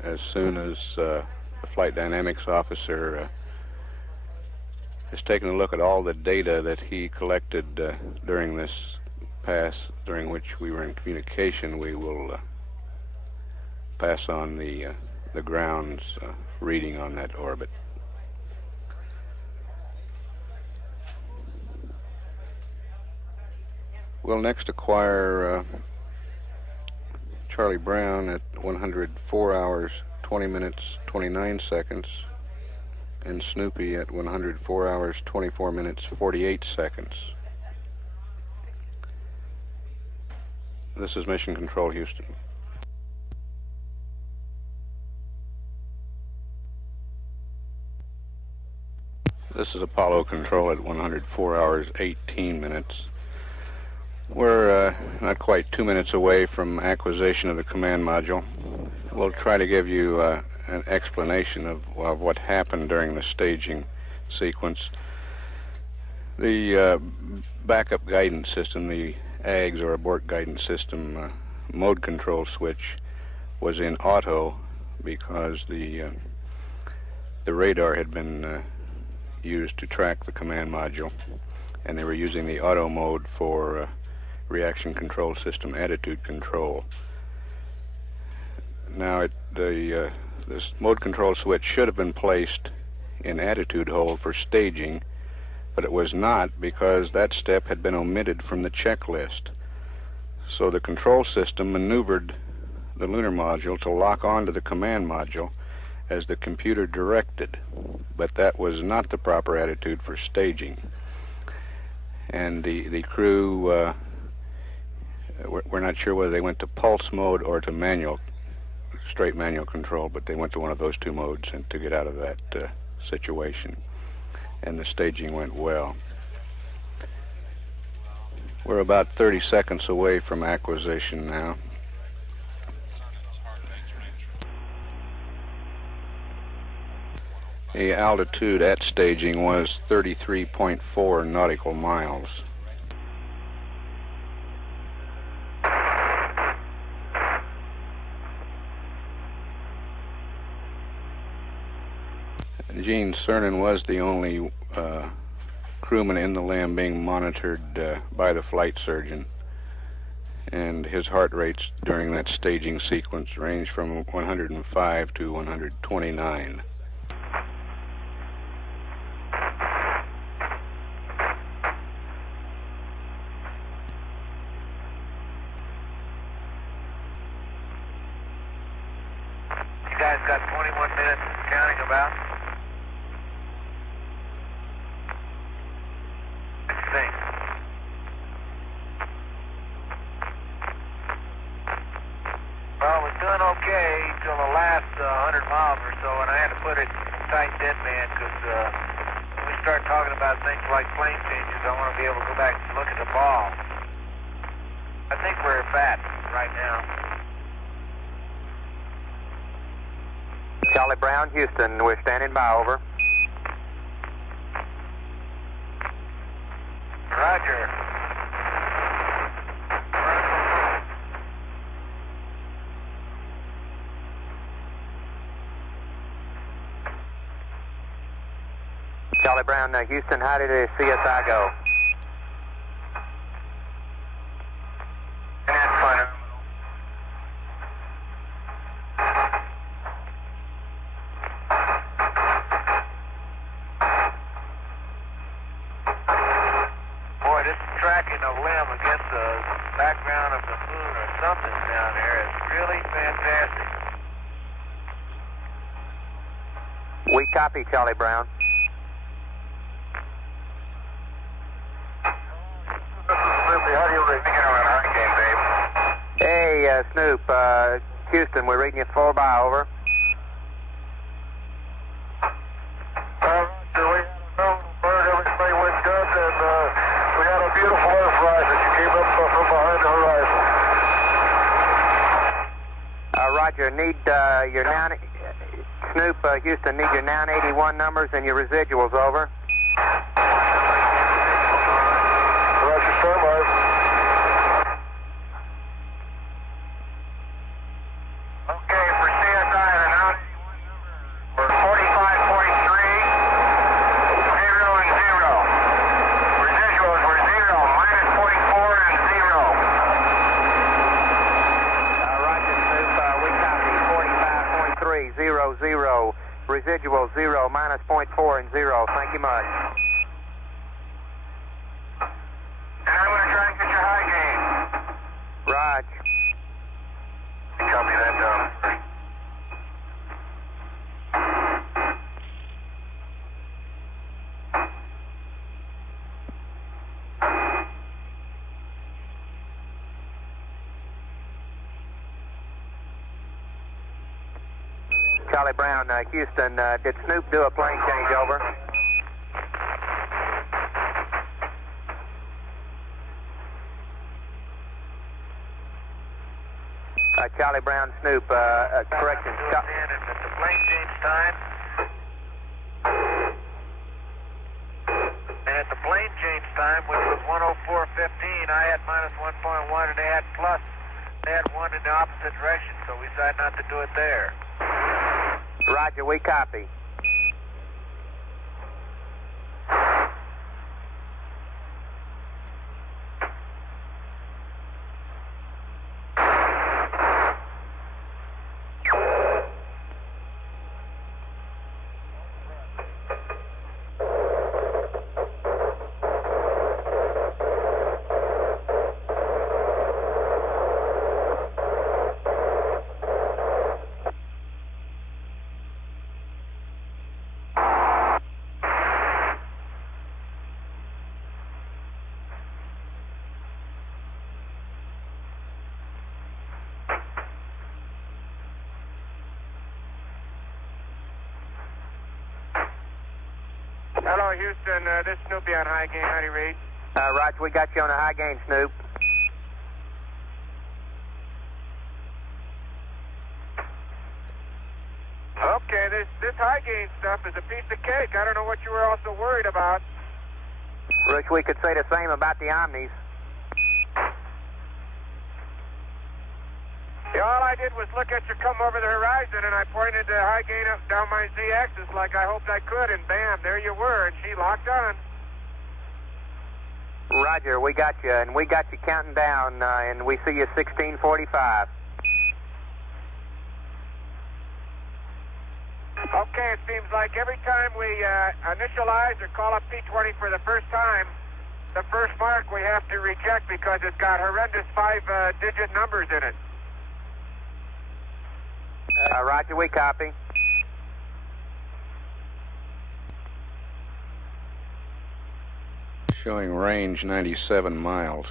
As soon as the flight dynamics officer has taken a look at all the data that he collected during this pass, during which we were in communication, we will pass on the ground's reading on that orbit. We'll next acquire Charlie Brown at 104 hours, 20 minutes, 29 seconds, and Snoopy at 104 hours, 24 minutes, 48 seconds. This is Mission Control, Houston. This is Apollo Control at 104 hours, 18 minutes. We're not quite 2 minutes away from acquisition of the command module. We'll try to give you an explanation of what happened during the staging sequence. The backup guidance system, the AGS or abort guidance system mode control switch, was in auto because the radar had been used to track the command module, and they were using the auto mode for reaction control system attitude control. Now this mode control switch should have been placed in attitude hold for staging, but it was not because that step had been omitted from the checklist. So the control system maneuvered the lunar module to lock onto the command module as the computer directed, but that was not the proper attitude for staging. And the crew, we're not sure whether they went to pulse mode or to straight manual control, but they went to one of those two modes and to get out of that situation. And the staging went well. We're about 30 seconds away from acquisition now. The altitude at staging was 33.4 nautical miles. Gene Cernan was the only crewman in the LAM being monitored by the flight surgeon, and his heart rates during that staging sequence ranged from 105 to 129. You guys got 21 minutes counting about? Well, we're doing okay till the last 100 miles or so, and I had to put it tight dead man because when we start talking about things like plane changes, I want to be able to go back and look at the ball. I think we're at bat right now. Charlie Brown, Houston, we're standing by, over. Roger. Charlie Brown, Houston, how did the CSI go? That's fine. Boy, this tracking a limb against the background of the moon or something down there is really fantastic. We copy, Charlie Brown. How do you read? Thinking around hurricane, babe. Hey, Snoop, Houston, we're reading you 4 by, over. We had a mountain bird, everything went good, and we had a beautiful earth rise as you came up from behind the horizon. Roger, need your Snoop, Houston, need your 981 numbers and your residuals, over. Roger, standby. Okay, for CSI, the 981 we're 45.3, 0 and 0. Residuals were 0, minus 44 and 0. Roger, Snoop, we copy 45.3, 0, 0. Residual 0, minus 0.4 and 0. Thank you much. And I'm going to try and get your high gain. Raj. Copy that down. Charlie Brown, Houston, did Snoop do a plane change, over? Charlie Brown, Snoop, correction. And at the plane change time. And at the plane change time, which was 104.15, I had minus 1.1 and they had plus. They had 1 in the opposite direction, so we decided not to do it there. Roger, we copy. Hello, Houston. This is Snoopy on high gain. How do you read? Roger, we got you on a high gain, Snoop. Okay, this high gain stuff is a piece of cake. I don't know what you were also worried about. Wish we could say the same about the Omnis. Yeah, all I did was look at you come over the horizon, and I pointed the high gain up down my Z-axis like I hoped I could, and bam, there you were, and she locked on. Roger, we got you, and we got you counting down, and we see you 1645. Okay, it seems like every time we initialize or call up P20 for the first time, the first mark we have to reject because it's got horrendous 5-digit numbers in it. Roger, we copy. Showing range 97 miles.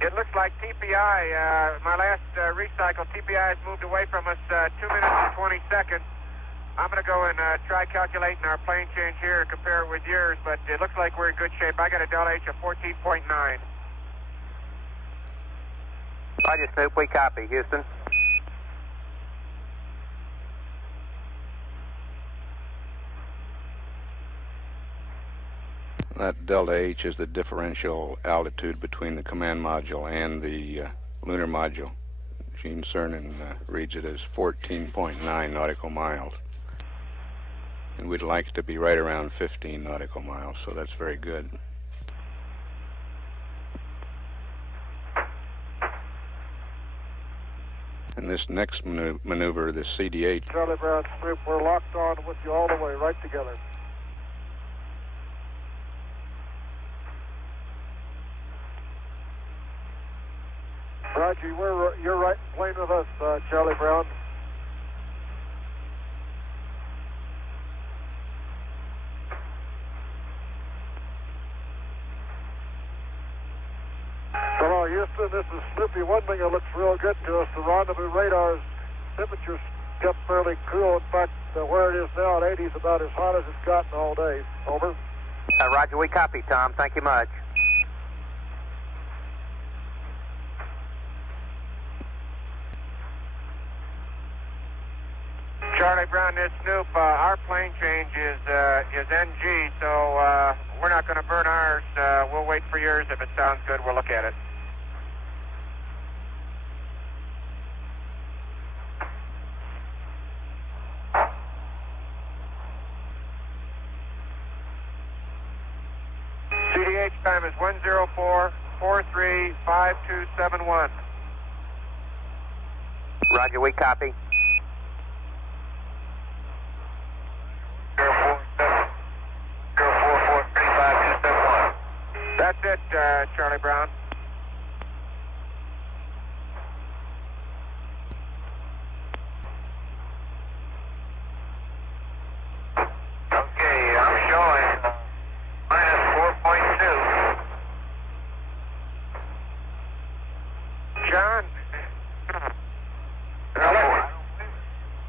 It looks like TPI, my last recycle, TPI has moved away from us 2 minutes and 20 seconds. I'm going to go and try calculating our plane change here and compare it with yours, but it looks like we're in good shape. I got a delta H of 14.9. Roger, Snoop, we copy. Houston. That delta H is the differential altitude between the command module and the lunar module. Gene Cernan reads it as 14.9 nautical miles. And we'd like to be right around 15 nautical miles, so that's very good. And this next maneuver, the CD8. Charlie Brown, Snoop, we're locked on with you all the way, right together. Roger, you're right in plane with us, Charlie Brown. Hello, Houston, this is Snoopy. One thing that looks real good to us, the rendezvous radar's temperature's kept fairly cool. In fact, where it is now at 80 is about as hot as it's gotten all day. Over. Roger, we copy, Tom. Thank you much. Charlie Brown, this Snoop, our plane change is NG, so we're not going to burn ours. We'll wait for yours. If it sounds good, we'll look at it. CDH time is 104-43-5271. Roger, we copy. 044-35-271. That's it, Charlie Brown. Okay, I'm showing minus 4.2. John?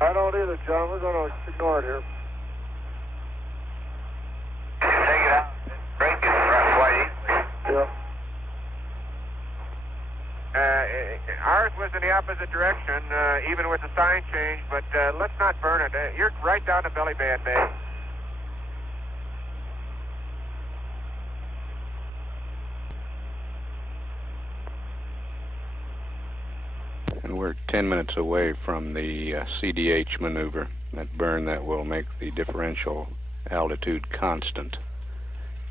I don't either, John. We're going to ignore it here. You can take it out. Break it quite easily. Yep. Ours was in the opposite direction, even with the sign change, but let's not burn it. You're right down the belly band, Dave. And we're 10 minutes away from the CDH maneuver, that burn that will make the differential altitude constant.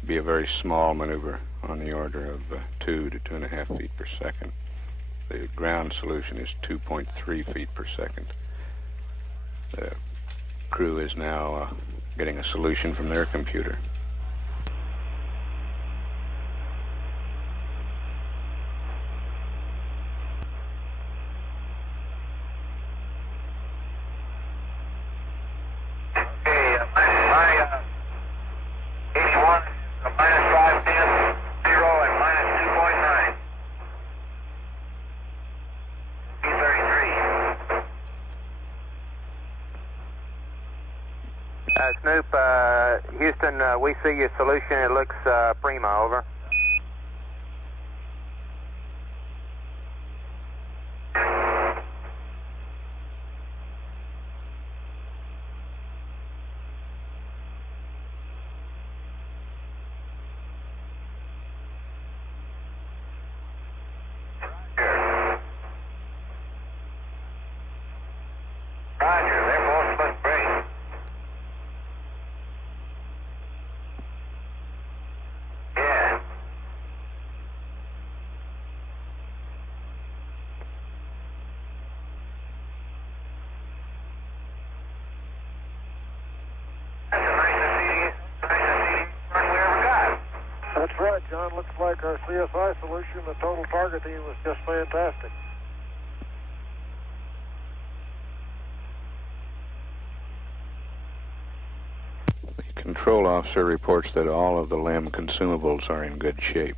Be a very small maneuver on the order of 2 to 2.5 feet per second. The ground solution is 2.3 feet per second. The crew is now getting a solution from their computer. Okay, my 81 is a minus 510, 0, and minus 2.9. P33. Snoop, Houston, we see your solution. It looks prima, over. Roger, they both look great. Yeah. That's the nicest seating burn we ever got. That's right, John. Looks like our CSI solution, the total targeting, was just fantastic. The control officer reports that all of the LEM consumables are in good shape.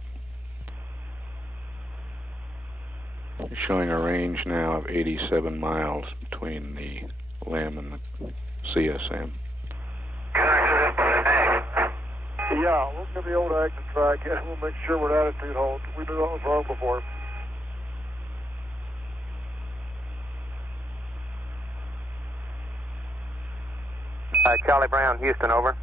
It's showing a range now of 87 miles between the LEM and the CSM. Yeah, we'll give the old ag a try again. We'll make sure we're attitude holds. We knew that was wrong before. Charlie Brown, Houston, over.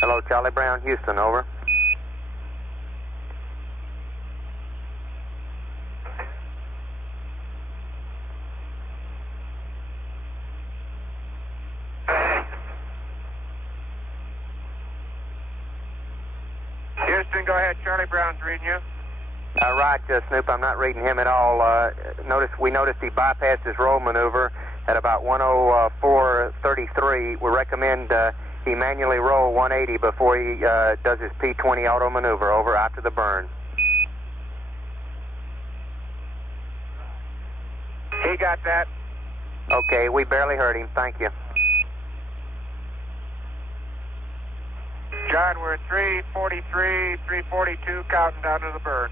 Hello, Charlie Brown, Houston, over. Houston, go ahead. Charlie Brown's reading you. Right, Snoop, I'm not reading him at all. We noticed he bypassed his roll maneuver at about 104.33. We recommend he manually roll 180 before he does his P20 auto maneuver, over, out to the burn. He got that. Okay, we barely heard him. Thank you. John, we're at 343, 342, counting down to the burn.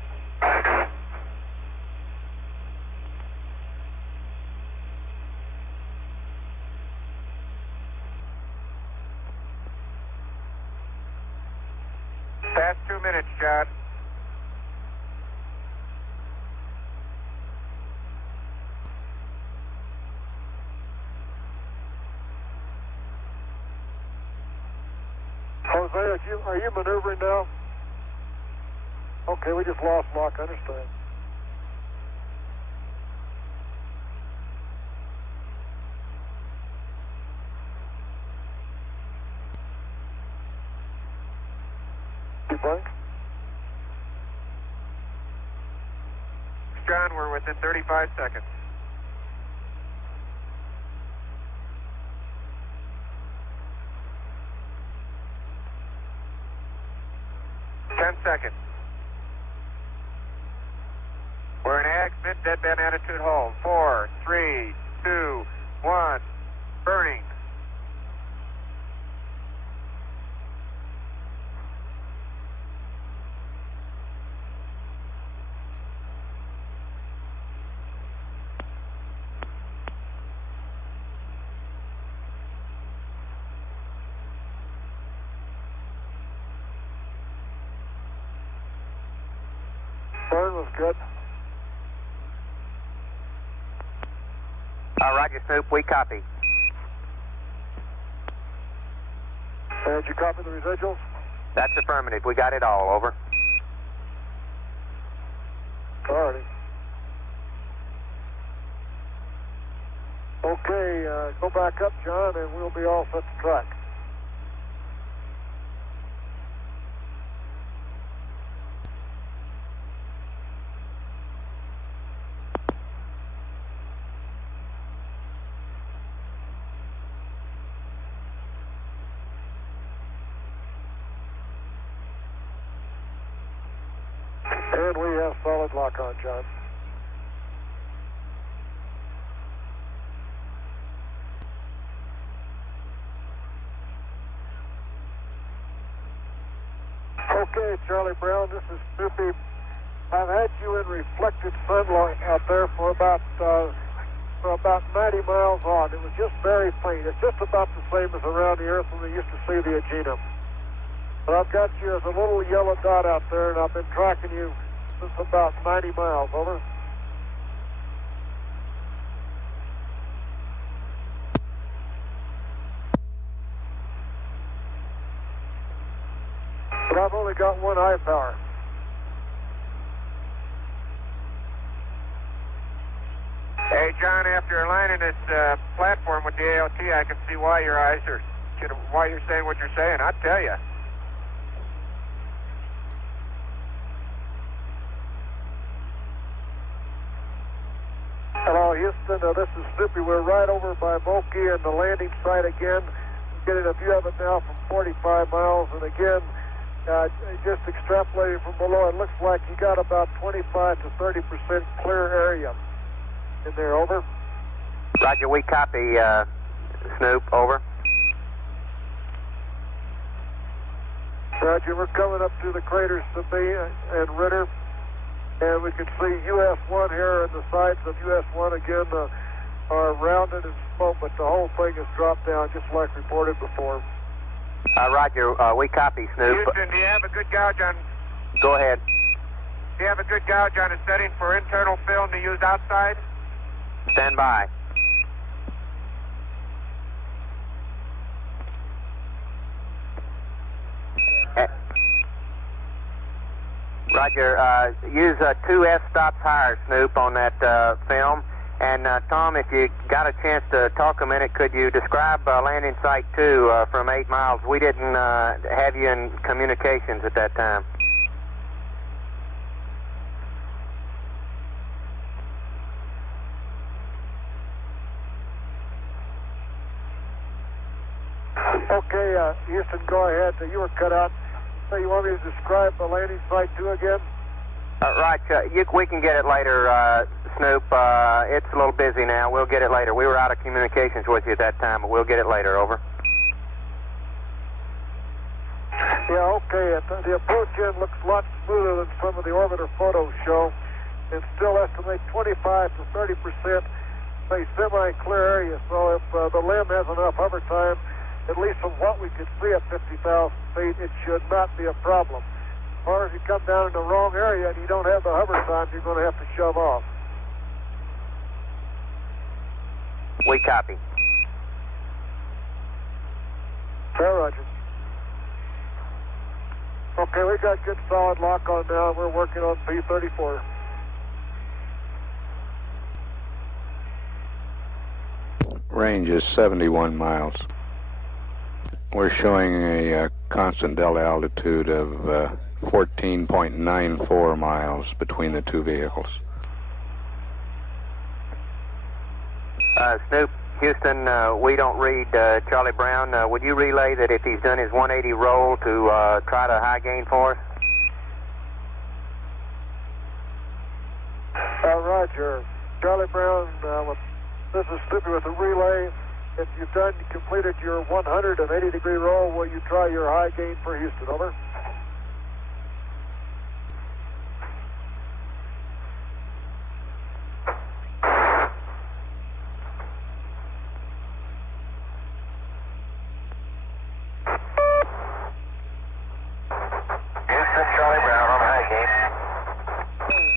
Past 2 minutes, John. Jose, are you maneuvering now? Okay, we just lost lock, I understand. You blank? John, we're within 35 seconds. Seconds. We're in ag, mid deadband attitude hold. 4, 3, 2, 1, burning. Burn was good. Roger, Snoop, we copy. And you copy the residuals? That's affirmative. We got it all, over. Alrighty. Okay, go back up, John, and we'll be all set to track. And we have solid lock on, John. Okay, Charlie Brown, this is Snoopy. I've had you in reflected sunlight out there for about 90 miles on. It was just very faint. It's just about the same as around the Earth when we used to see the Agena. But I've got you as a little yellow dot out there, and I've been tracking you since about 90 miles. Over. But I've only got one high power. Hey, John, after landing this platform with the ALT, I can see why your eyes are, why you're saying what you're saying. I tell you. Hello, Houston. This is Snoopy. We're right over by Moki and the landing site again. Getting a view of it now from 45 miles. And again, just extrapolating from below, it looks like you got about 25 to 30% clear area in there. Over. Roger, we copy, Snoop. Over. Roger, we're coming up to the craters Sabine and Ritter. And we can see US-1 here, and the sides of US-1 again are rounded and smoke, but the whole thing has dropped down just like reported before. Roger, we copy, Snoop. Houston, do you have a good gouge on? Go ahead. Do you have a good gouge on a setting for internal film to use outside? Stand by. Roger, use 2 f-stops higher, Snoop, on that film. And Tom, if you got a chance to talk a minute, could you describe landing site 2 from 8 miles? We didn't have you in communications at that time. Okay, Houston, go ahead. You were cut out. So you want me to describe the landing site 2 again? Right, we can get it later, Snoop. It's a little busy now. We'll get it later. We were out of communications with you at that time, but we'll get it later. Over. Yeah, okay. The approach end looks a lot smoother than some of the orbiter photos show, and still estimate 25 to 30% a semi-clear area. So if the LEM has enough hover time, at least from what we could see at 50,000 feet, it should not be a problem. Or if you come down in the wrong area and you don't have the hover time, you're going to have to shove off. We copy. Fair, Roger. Okay, we got good solid lock on now. We're working on P-34. Range is 71 miles. We're showing a constant delta altitude of 14.94 miles between the two vehicles. Snoop, Houston, we don't read Charlie Brown. Would you relay that if he's done his 180 roll to try to high gain for us? Roger. Charlie Brown, this is Snoopy with the relay. If you've completed your 180-degree roll, will you try your high gain for Houston? Over. Houston, Charlie Brown on high gain.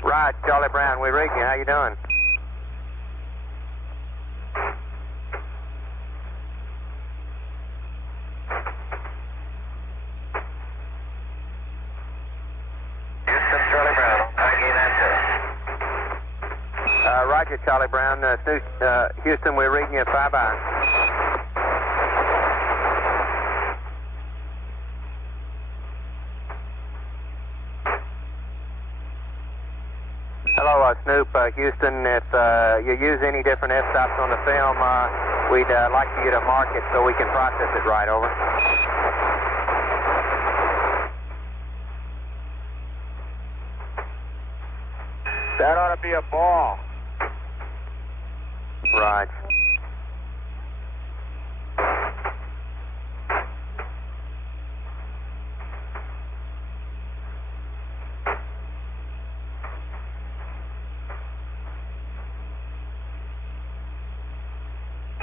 Right, Charlie Brown, we read you. How you doing? Roger, Charlie Brown. Houston, we're reading you at 5-by. Hello, Snoop. Houston, if you use any different f-stops on the film, we'd like for you to mark it so we can process it right. Over. That ought to be a ball. Right.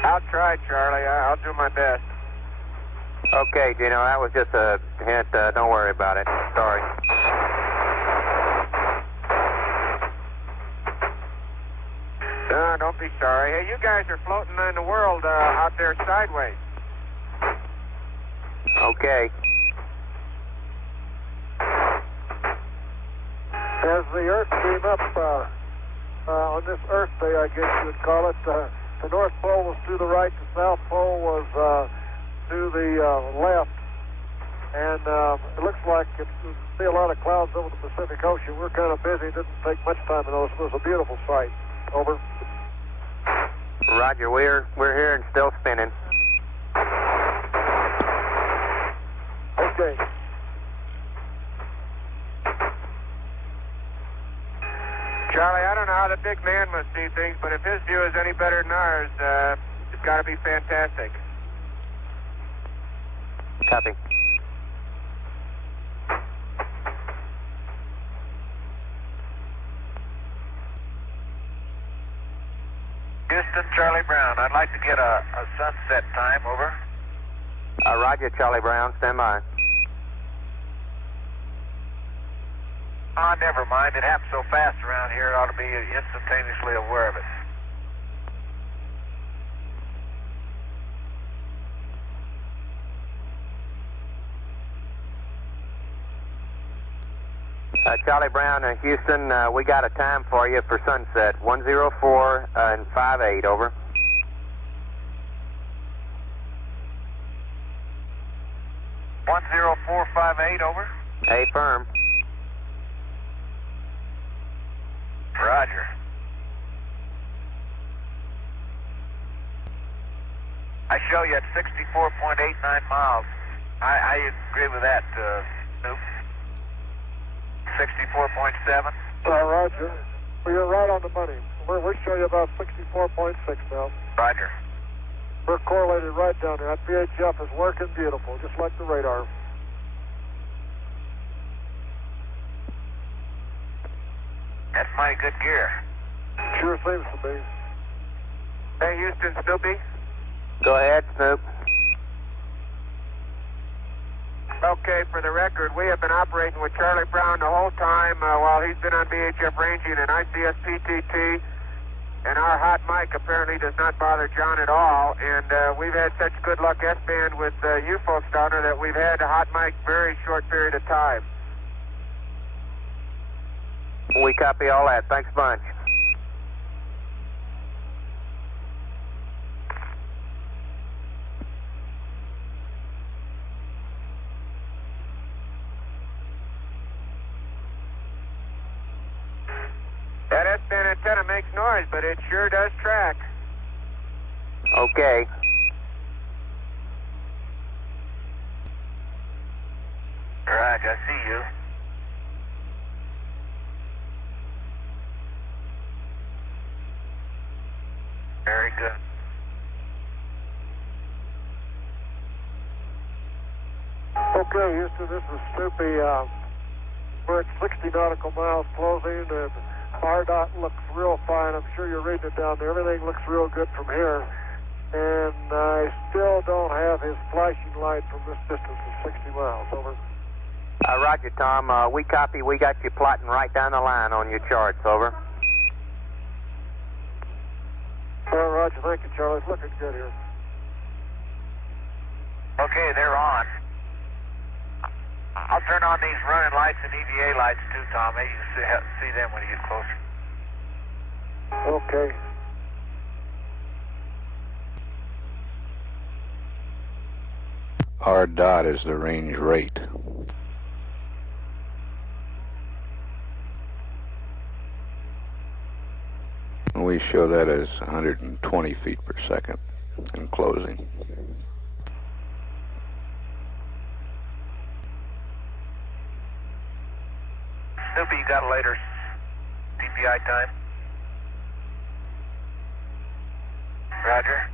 I'll try, Charlie. I'll do my best. Okay, Gino, that was just a hint. Don't worry about it. Sorry. Don't be sorry. Hey, you guys are floating in the world out there sideways. Okay. As the Earth came up on this Earth Day, I guess you would call it, the North Pole was to the right, the South Pole was to the left, and it looks like you see a lot of clouds over the Pacific Ocean. We're kind of busy. It didn't take much time to notice. It was a beautiful sight. Over. Roger, we're here and still spinning. Okay. Charlie, I don't know how the big man must see things, but if his view is any better than ours, it's got to be fantastic. Copy. Houston, Charlie Brown. I'd like to get a sunset time, over. Roger, Charlie Brown. Stand by. Oh, never mind. It happens so fast around here, it ought to be instantaneously aware of it. Charlie Brown, Houston, we got a time for you for sunset. 104 and 58, over. One 10458, over. A firm. Roger. I show you at 64.89 miles. I agree with that, Snoop. 64.7. Roger. Well, you're right on the money. We're showing you about 64.6 now. Roger. We're correlated right down there. That VHF is working beautiful, just like the radar. That's mighty good gear. Sure seems to be. Hey, Houston, Snoopy. Go ahead, Snoop. Okay, for the record, we have been operating with Charlie Brown the whole time while he's been on VHF ranging and ICS PTT, and our hot mic apparently does not bother John at all, and we've had such good luck S-band with you folks down there that we've had a hot mic very short period of time. We copy all that. Thanks a bunch. That S-band antenna makes noise, but it sure does track. Okay. Roger, I see you. Very good. Okay, Houston, this is Snoopy. We're at 60 nautical miles closing, and RDOT looks real fine. I'm sure you're reading it down there. Everything looks real good from here. And I still don't have his flashing light from this distance of 60 miles. Over. Roger, Tom. We copy. We got you plotting right down the line on your charts. Over. Roger, thank you, Charlie. It's looking good here. Okay, they're on. I'll turn on these running lights and EVA lights too, Tom. Maybe you can see them when you get closer. Okay. R dot is the range rate. We show that as 120 feet per second in closing. Snoopy, you got a later DPI time? Roger.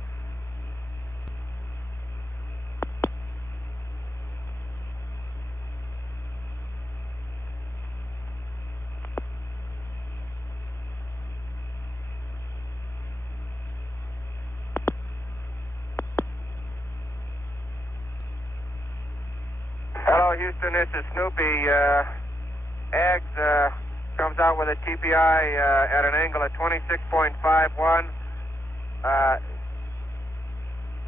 Hello, Houston. This is Snoopy. Ags comes out with a TPI at an angle of 26.51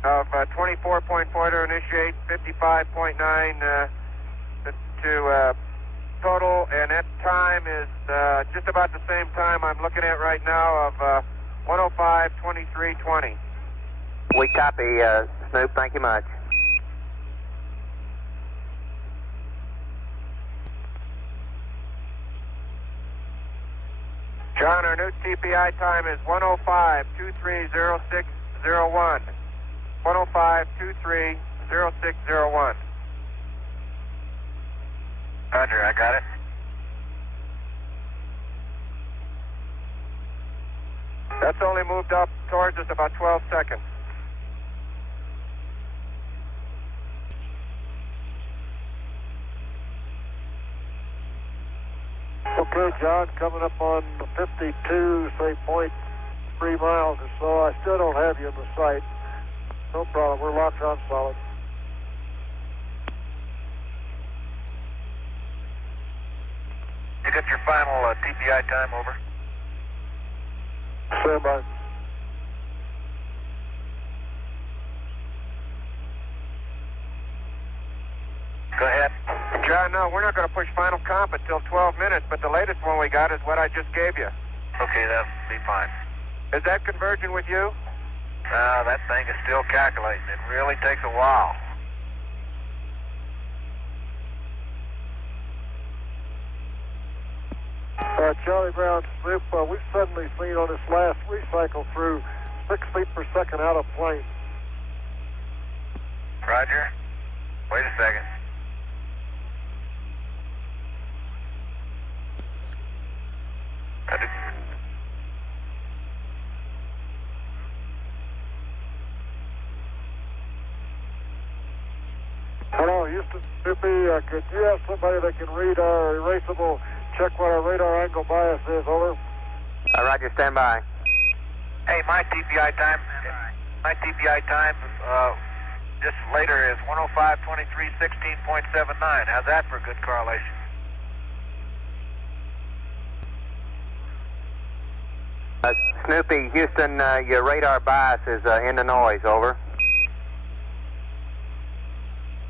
of 24.4 to initiate, 55.9 to total, and that time is just about the same time I'm looking at right now of 105.23.20. We copy, Snoop. Thank you much. John, our new TPI time is 105.230601. 105.230601. Roger, I got it. That's only moved up towards us about 12 seconds. Okay, John, coming up on 52, say 0.3 miles or so. I still don't have you in the sight. No problem. We're locked on solid. You got your final TPI time, over. Stand by. Go ahead. John, no, we're not going to push final comp until 12 minutes, but the latest one we got is what I just gave you. Okay, that'll be fine. Is that converging with you? That thing is still calculating. It really takes a while. Charlie Brown, Snoop, we've suddenly seen on this last recycle through 6 feet per second out of plane. Roger. Wait a second. Hello, Houston, Snoopy. Could you have somebody that can read our erasable, check what our radar angle bias is, over? Roger, stand by. Hey, my TPI time just later is 105.23.16.79. How's that for a good correlation? Snoopy, Houston, your radar bias is in the noise, over.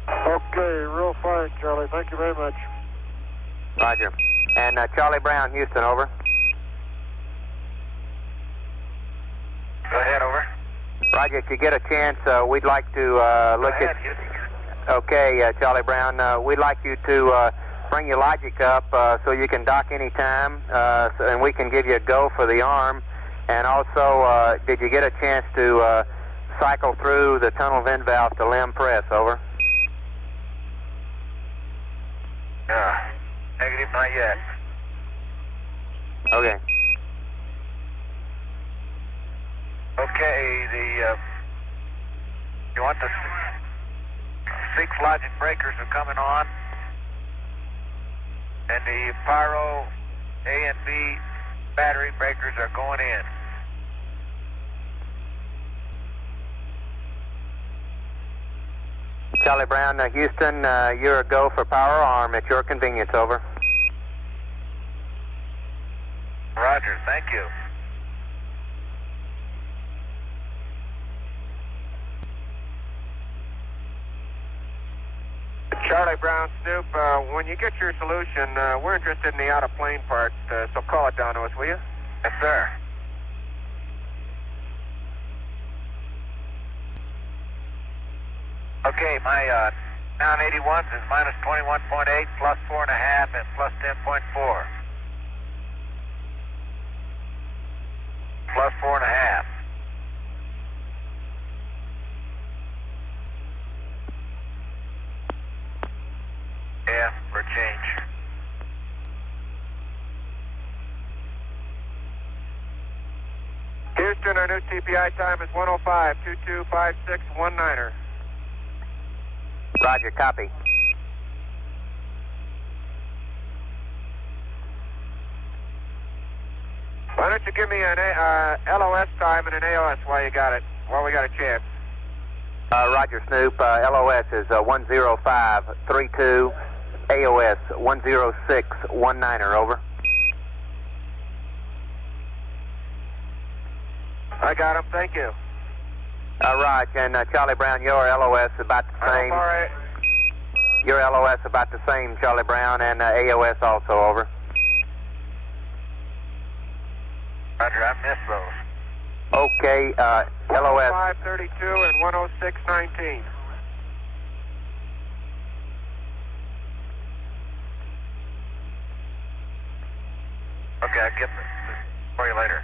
Okay, real fine, Charlie. Thank you very much. Roger. And Charlie Brown, Houston, over. Go ahead, over. Roger, if you get a chance, we'd like to look Go ahead, at... Houston. Okay, Charlie Brown, we'd like you to bring your logic up so you can dock any time, and we can give you a go for the arm. And also, did you get a chance to cycle through the tunnel vent valve to limb press, over? Negative, not yet. Okay. Okay, you want the 6 logic breakers are coming on, and the Pyro A and B battery breakers are going in. Charlie Brown, Houston, you're a go for power arm at your convenience, over. Roger, thank you. Charlie Brown, Snoop, when you get your solution, we're interested in the out-of-plane part, so call it down to us, will you? Yes, sir. Okay, my down 81s is minus 21.8, plus 4.5, and plus 10.4. Plus 4.5. Yeah, for a change. Houston, our new TPI time is 105.225619er. Roger, copy. Why don't you give me an LOS time and an AOS while we got a chance? Roger, Snoop. LOS is 10532, AOS 10619, over. I got him, thank you. Raj, and Charlie Brown, your LOS about the same. All right. Your LOS about the same, Charlie Brown, and AOS also, over. Roger, I missed those. Okay, LOS. 532 and 10619. Okay, I'll get this for you later.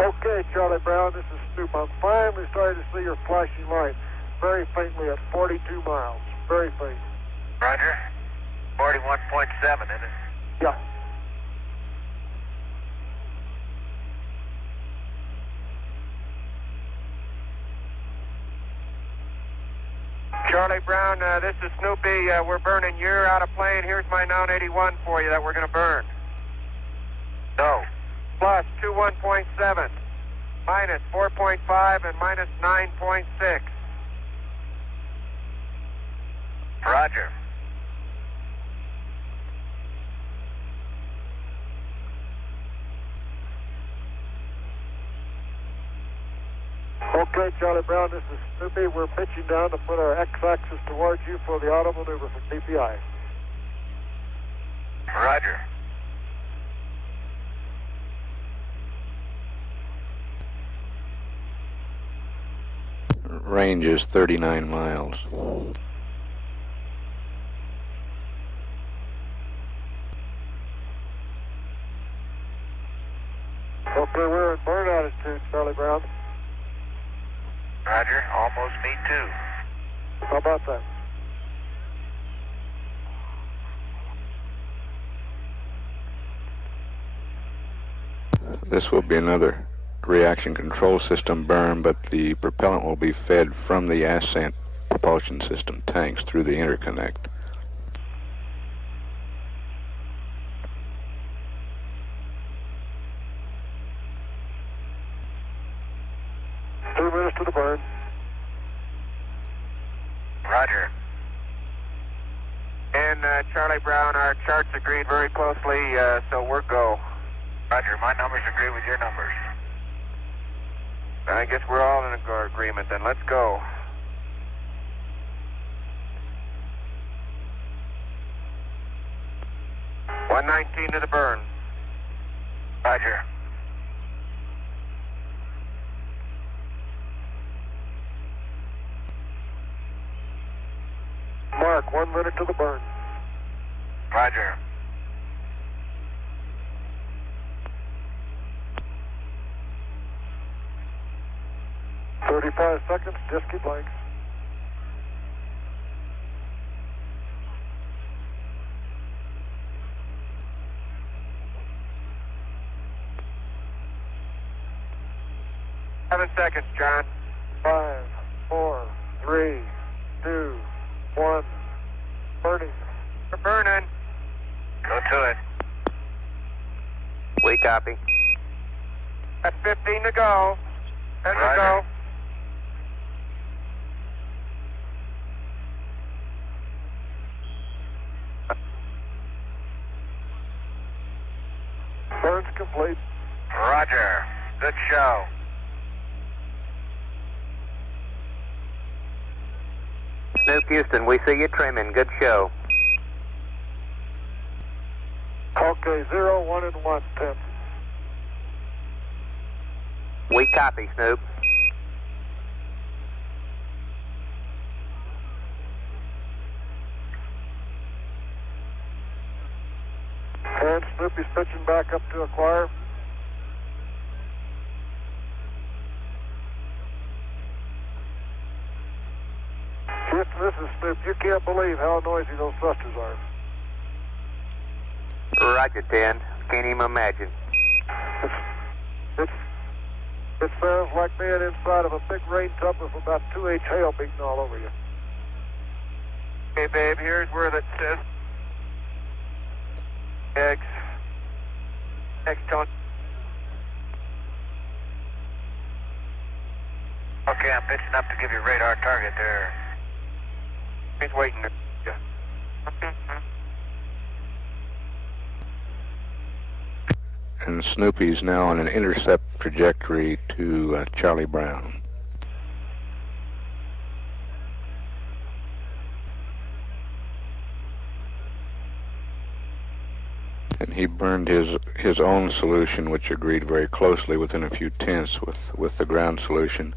Okay, Charlie Brown, this is Snoop. I'm finally starting to see your flashing light, very faintly at 42 miles. Very faint. Roger. 41.7, isn't it? Yeah. Charlie Brown, this is Snoopy. We're burning. You're out of plane. Here's my 981 for you that we're going to burn. No. Plus 21.7, minus 4.5, and minus 9.6. Roger. Okay, Charlie Brown, this is Snoopy. We're pitching down to put our X-axis towards you for the auto maneuver for TPI. Roger. Range is 39 miles. Okay, we're in burn attitude, Charlie Brown. Roger. Almost me too. How about that? This will be another reaction control system burn, but the propellant will be fed from the Ascent propulsion system tanks through the interconnect. To the burn. Roger. And Charlie Brown, our charts agreed very closely, so we're go. Roger, my numbers agree with your numbers. I guess we're all in agreement then. Let's go. $119 to the burn. Roger. Mark, 1 minute to the burn. Roger. $35 seconds, just keep blanks. Seven seconds, John. 5, 4, 3, 2, 1. Burning. We're burning. Go to it. We copy. That's 15 to go. 10 to Roger. go. Burn's complete. Roger. Good show. Snoop Houston, we see you trimming. Good show. Okay, 0, 1, and 1, 10. We copy, Snoop. And Snoopy's pitching back up to acquire. Houston, this is Snoop. You can't believe how noisy those thrusters are. Roger, 10. Can't even imagine. It sounds like being inside of a big rain tub with about 2H hail beating all over you. Okay, babe, here's where that says eggs. Next, Tony. Okay, I'm pitching up to give you radar target there. He's waiting. Yeah. And Snoopy's now on an intercept trajectory to Charlie Brown. And he burned his own solution, which agreed very closely within a few tenths with the ground solution.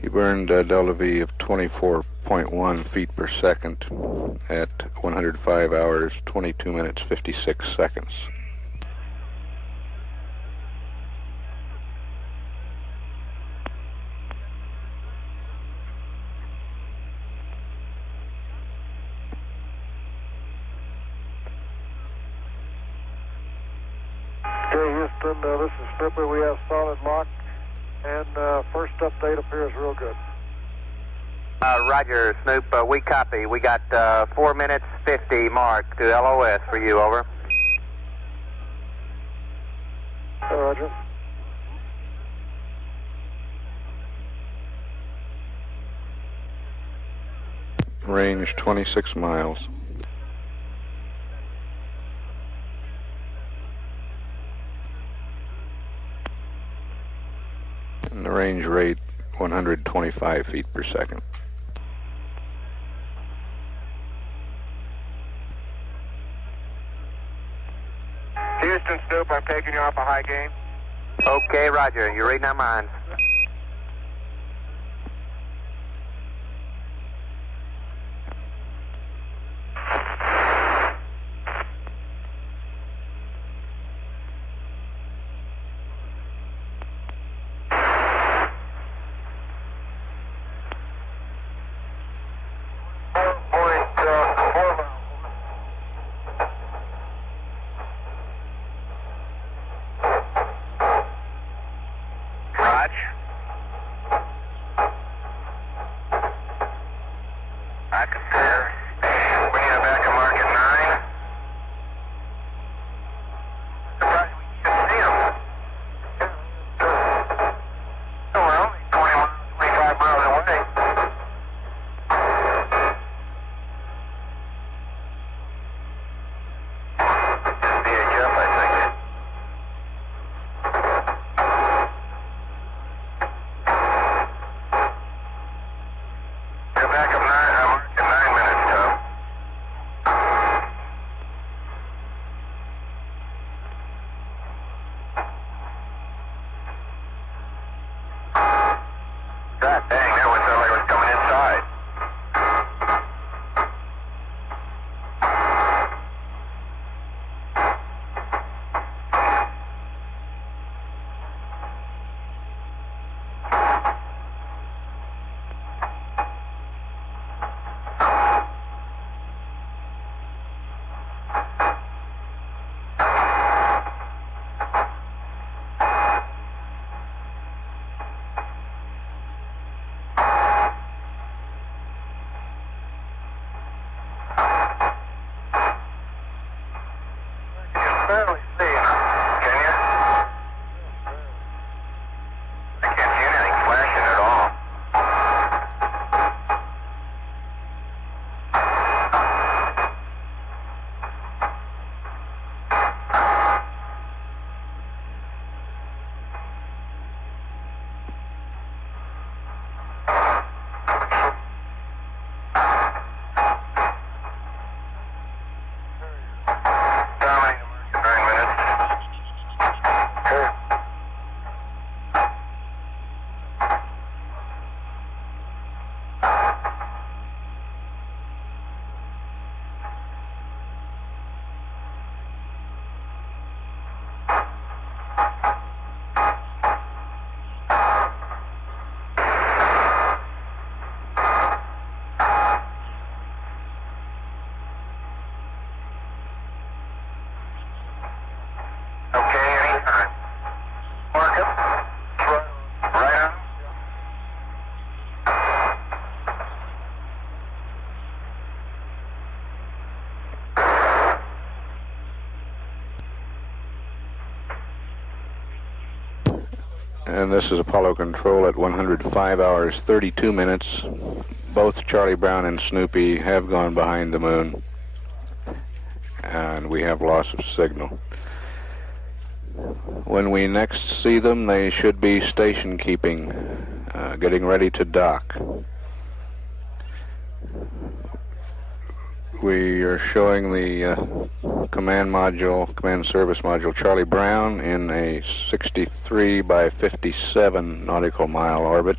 He burned a delta V of 24.1 feet per second at 105 hours, 22 minutes, 56 seconds. Okay, Houston, this is Snoopy. We have solid lock, and first update appears real good. Roger, Snoop. We copy. We got 4 minutes 50 mark to LOS for you. Over. Roger. Range 26 miles. And the range rate 125 feet per second. Houston, Snoop, I'm taking you off a high game. Okay, Roger. You're reading our minds. I concur. We need a backup mark at 9. Surprised we can't see them. No, we're only 25 miles away. VHF, I think. Go back up 9. I'm marking 9 minutes, Tom. God dang, that was somebody was coming inside. You can barely see it. Can you? I can't see anything flashing at all. Dominating the market 9 minutes. Sure. Okay, anytime. Mark it. Right on. And this is Apollo Control at 105 hours 32 minutes. Both Charlie Brown and Snoopy have gone behind the moon, and we have loss of signal. When we next see them, they should be station keeping, getting ready to dock. We are showing the command service module Charlie Brown in a 63 by 57 nautical mile orbit.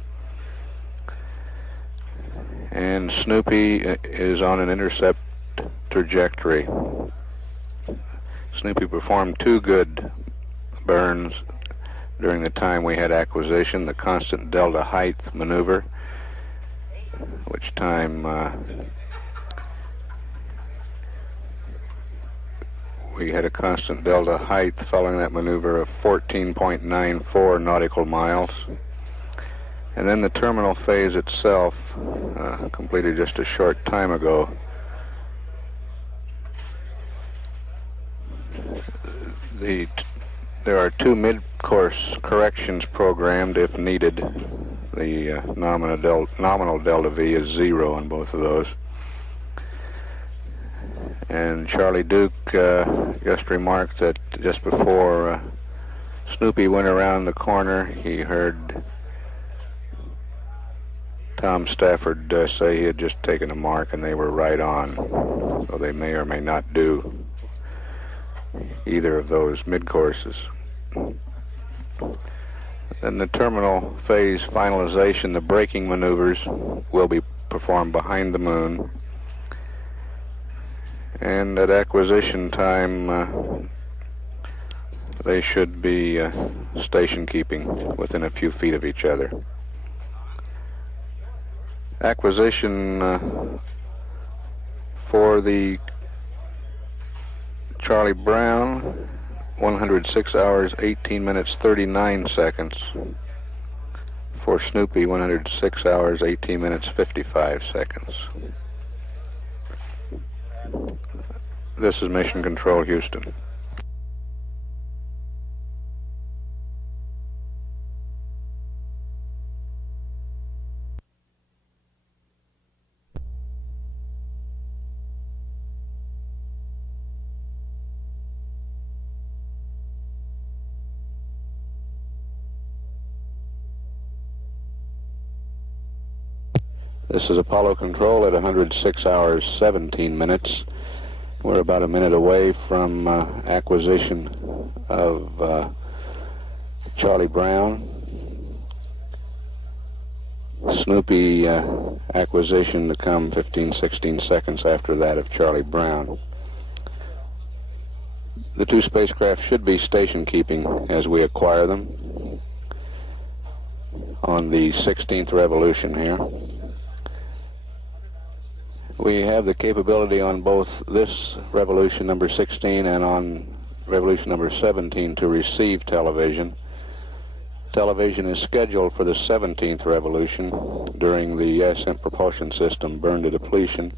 And Snoopy is on an intercept trajectory. Snoopy performed 2 good burns during the time we had acquisition, the constant delta height maneuver, which time we had a constant delta height following that maneuver of 14.94 nautical miles. And then the terminal phase itself, completed just a short time ago, there are 2 mid-course corrections programmed if needed. The nominal delta V is 0 on both of those. And Charlie Duke just remarked that just before Snoopy went around the corner, he heard Tom Stafford say he had just taken a mark and they were right on. So they may or may not do either of those mid-courses. Then the terminal phase finalization, the braking maneuvers, will be performed behind the moon. And at acquisition time, they should be station keeping within a few feet of each other. Acquisition for the Charlie Brown, 106 hours, 18 minutes, 39 seconds. For Snoopy, 106 hours, 18 minutes, 55 seconds. This is Mission Control, Houston. This is Apollo Control at 106 hours, 17 minutes. We're about a minute away from acquisition of Charlie Brown. Snoopy acquisition to come 15, 16 seconds after that of Charlie Brown. The 2 spacecraft should be station keeping as we acquire them on the 16th revolution here. We have the capability on both this revolution number 16 and on revolution number 17 to receive television. Television is scheduled for the 17th revolution during the ascent propulsion system burn to depletion.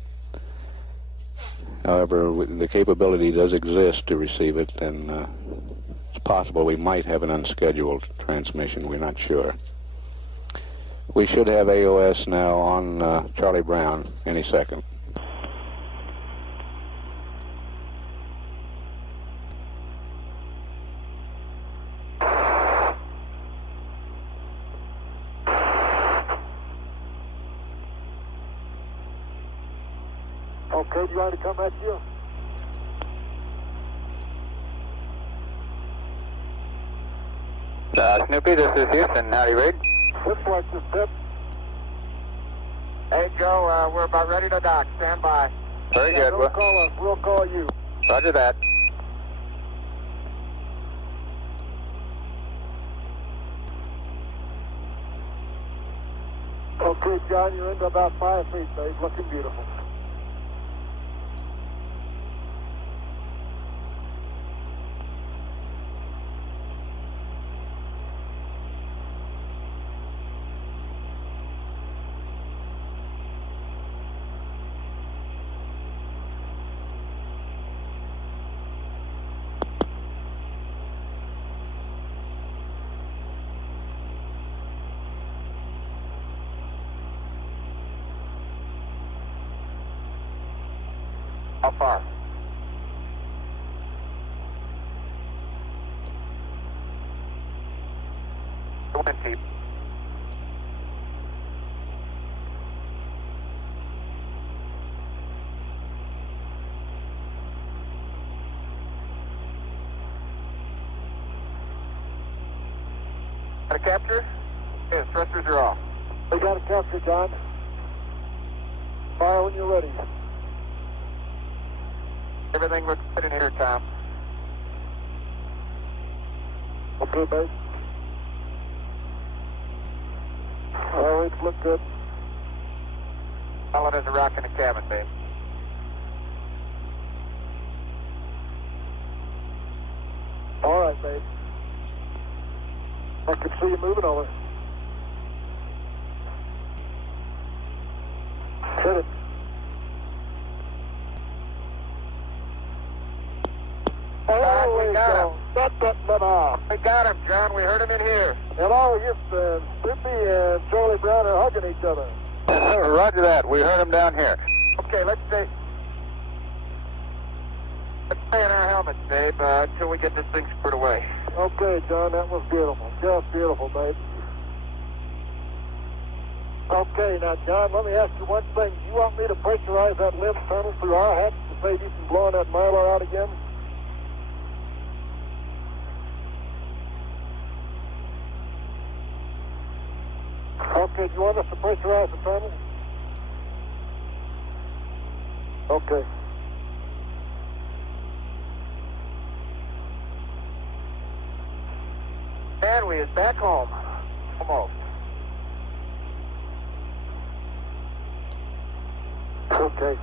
However, the capability does exist to receive it, and it's possible we might have an unscheduled transmission. We're not sure. We should have AOS now on Charlie Brown any second. Okay, do you want to come at you? Snoopy, this is Houston. Howdy, Reed. Looks like the tip. Hey, Joe, we're about ready to dock. Stand by. Very good. Don't call us, we'll call you. Roger that. Okay, John, you're into about 5 feet, babe. Looking beautiful. How far? The wind keep. Got a capture? Yes, thrusters are off. We got a capture, John. Fire when you're ready. Everything looks good in here, Tom. Okay, babe. All right, look good. Solid as a rock in the cabin, babe. All right, babe. I can see you moving over. Hit it. Oh, we got him. Off. We got him, John. We heard him in here. Hello, Houston. Snoopy and Charlie Brown are hugging each other. Roger that. We heard him down here. Okay, let's stay in our helmets, babe, until we get this thing squared away. Okay, John, that was beautiful. Just beautiful, babe. Okay, now, John, let me ask you one thing. You want me to pressurize that lift tunnel through our hatch to save you from blowing that Mylar out again? Okay, do you want us to pressurize the tunnel? Okay. And we is back home. Almost. Okay.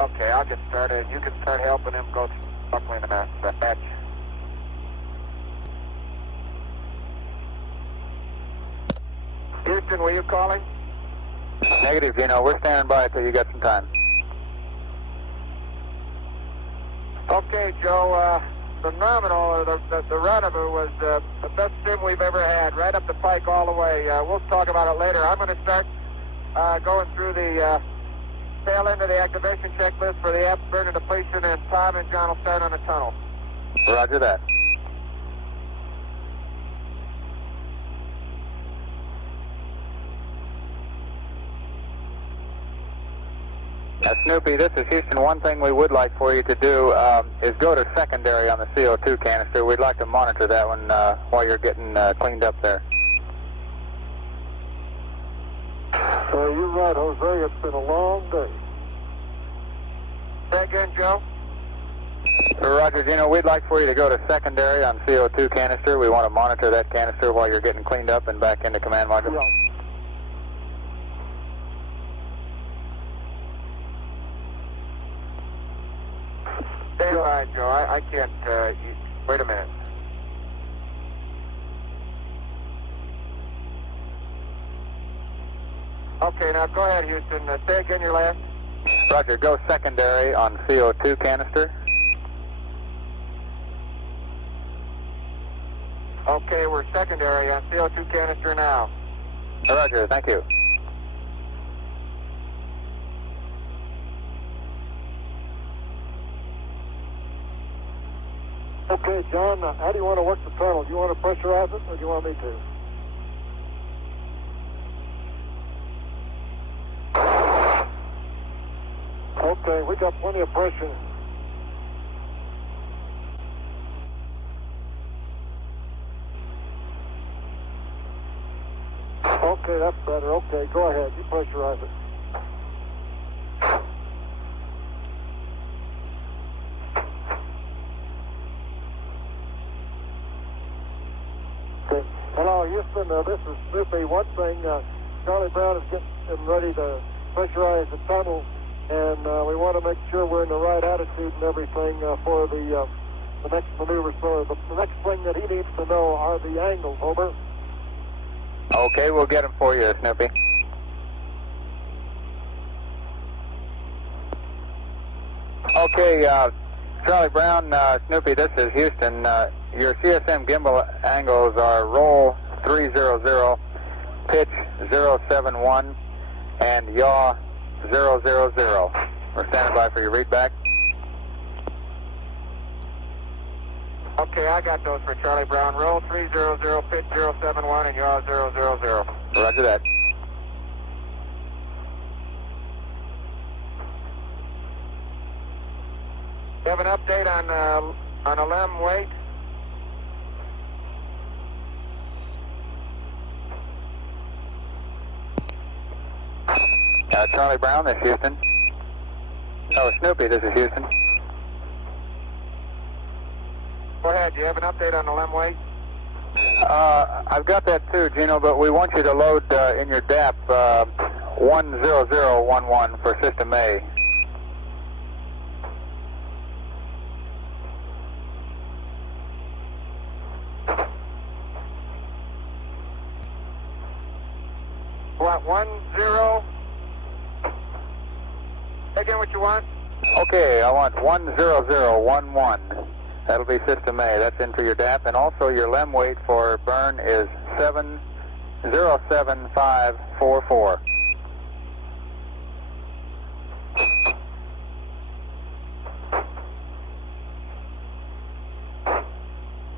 Okay, I'll get started. You can start helping him go buckling the hatch. Houston, were you calling? Negative, Gino. We're standing by until you got some time. Okay, Joe, phenomenal. The run of it was the best sim we've ever had, right up the pike all the way. We'll talk about it later. I'm going to start going through the tail end of the activation checklist for the afterburner depletion, and Tom and John will start on the tunnel. Roger that. Snoopy, this is Houston. One thing we would like for you to do is go to secondary on the CO2 canister. We'd like to monitor that one while you're getting cleaned up there. You're right, Jose. It's been a long day. Say again, Joe? Roger, Gino, we'd like for you to go to secondary on CO2 canister. We want to monitor that canister while you're getting cleaned up and back into command module. Yeah. Stand by, Joe. I can't, wait a minute. Okay, now go ahead, Houston. Say again your last. Roger, go secondary on CO2 canister. Okay, we're secondary on CO2 canister now. Roger, thank you. Okay, John, how do you want to work the tunnel? Do you want to pressurize it, or do you want me to? Okay, we got plenty of pressure. Okay, that's better. Okay, go ahead. You pressurize it. Okay. Hello, Houston. This is Snoopy. One thing, Charlie Brown is getting ready to pressurize the tunnel, and we want to make sure we're in the right attitude and everything for the next maneuver. So the next thing that he needs to know are the angles. Over. Okay, we'll get them for you, Snoopy. Okay, Charlie Brown, Snoopy, this is Houston. Your CSM gimbal angles are roll 300 pitch 071, and yaw 000. We're standing by for your readback. Okay, I got those for Charlie Brown. Roll 300, pitch 071, and yaw 000. Roger that. You have an update on a LEM weight? Charlie Brown, this is Houston. Oh, Snoopy, this is Houston. Go ahead, do you have an update on the LEM weight? I've got that too, Gino, but we want you to load in your DAP 10011 for System A. What, 10? Again, what you want? Okay, I want 10011. That'll be System A. That's in for your DAP, and also your LEM weight for burn is 707,544.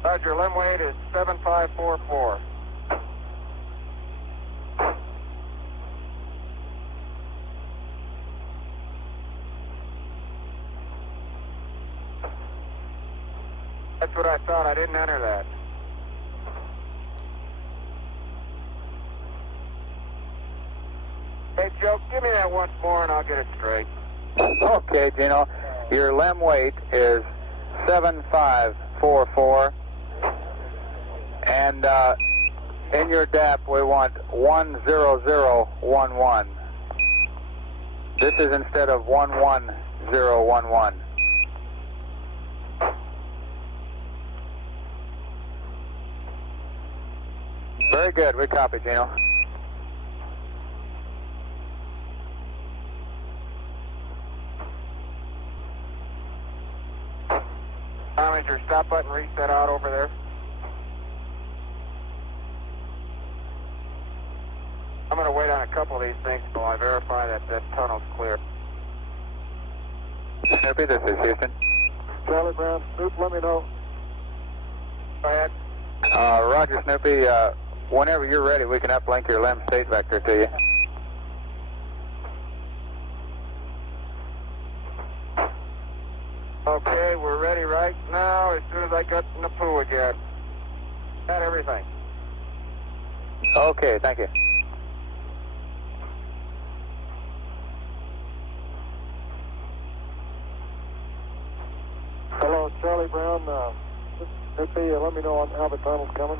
Roger, LEM weight is 7544. That's what I thought. I didn't enter that. Hey, Joe, give me that once more and I'll get it straight. Okay, Gino. Your LEM weight is 7544. And in your DAP, we want 10011. This is instead of 11011. Very good. We copy, Gino. Is your stop button reset out over there? I'm going to wait on a couple of these things until I verify that that tunnel's clear. Snoopy, this is Houston. Charlie Brown, Snoop, let me know. Go ahead. Roger, Snoopy. Whenever you're ready, we can uplink your LEM state vector to you. Okay, we're ready right now as soon as I got in the fluid yet. Got everything. Okay, thank you. Hello, Charlie Brown. Snoopy, let me know on how the tunnel's coming.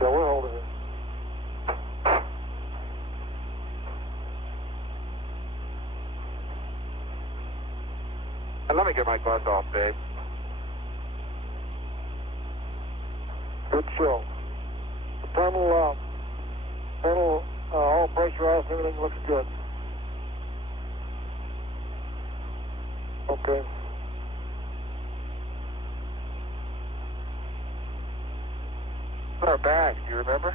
Yeah, we're holding it. And let me get my buzz off, Dave. Good show. The tunnel, all pressurized, everything looks good. Okay. What are our bags, do you remember?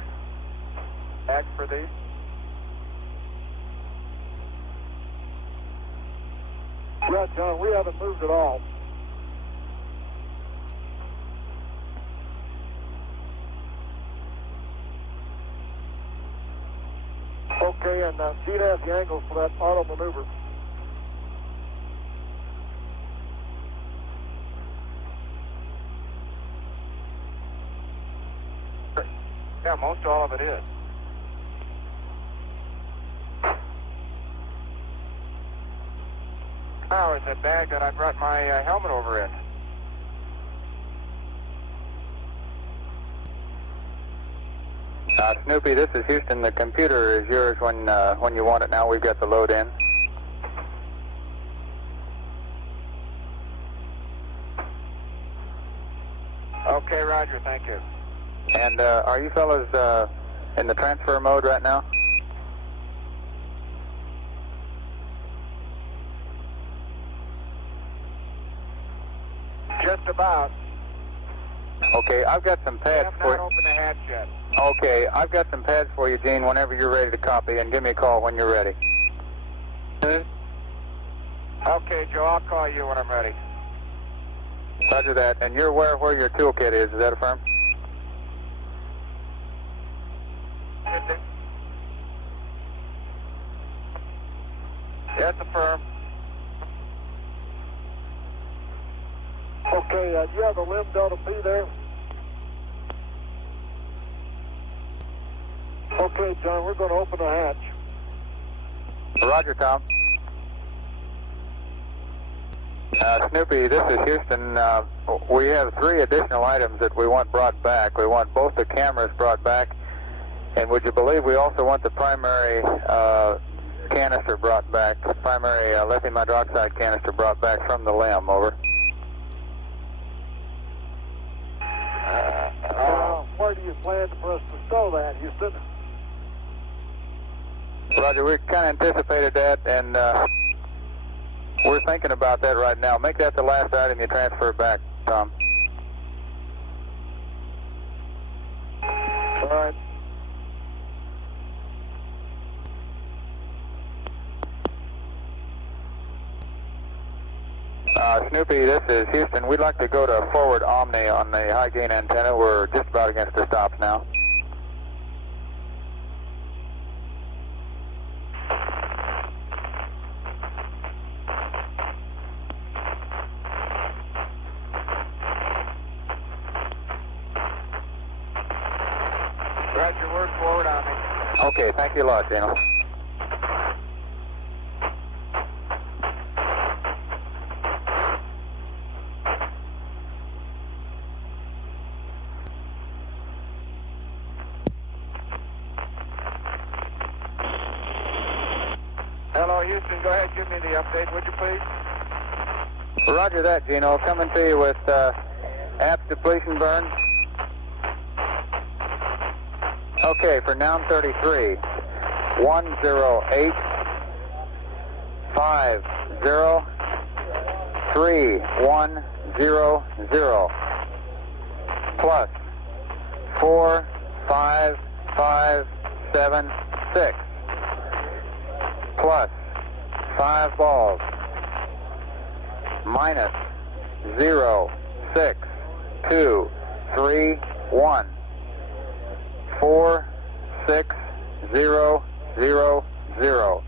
Bags for these? Yeah, John, we haven't moved at all. Okay, and she'd ask the angles for that auto maneuver. Yeah, most all of it is. Now is that bag that I brought my helmet over in. Snoopy, this is Houston. The computer is yours when you want it now. We've got the load in. Okay, Roger, thank you. And are you fellas in the transfer mode right now? Just about. Okay, I've got some pads Have for not opened the hatch yet. Okay, I've got some pads for you, Gene, whenever you're ready to copy, and give me a call when you're ready. Okay, Joe, I'll call you when I'm ready. Roger that. And you're aware where your toolkit is that affirm? Yes, affirm. Okay, do you have the limb Delta P there? Okay, John, we're going to open the hatch. Roger, Tom. Snoopy, this is Houston. We have 3 additional items that we want brought back. We want both the cameras brought back, and would you believe we also want the primary canister brought back, the primary lithium hydroxide canister brought back from the limb, over. Where do you plan for us to stow that, Houston? Roger, we kind of anticipated that, and we're thinking about that right now. Make that the last item you transfer back, Tom. All right. Snoopy, this is Houston. We'd like to go to forward Omni on the high gain antenna. We're just about against the stops now. Roger, word forward on me. Okay, thank you a lot, Dino. Hello, Houston. Go ahead, give me the update, would you please? Roger that, Gino. Coming to you with app depletion burn. Okay, for noun 33, 108 50 3100 plus 45576 plus 5 balls minus 0 6 2 3 1 4 6 0 0 0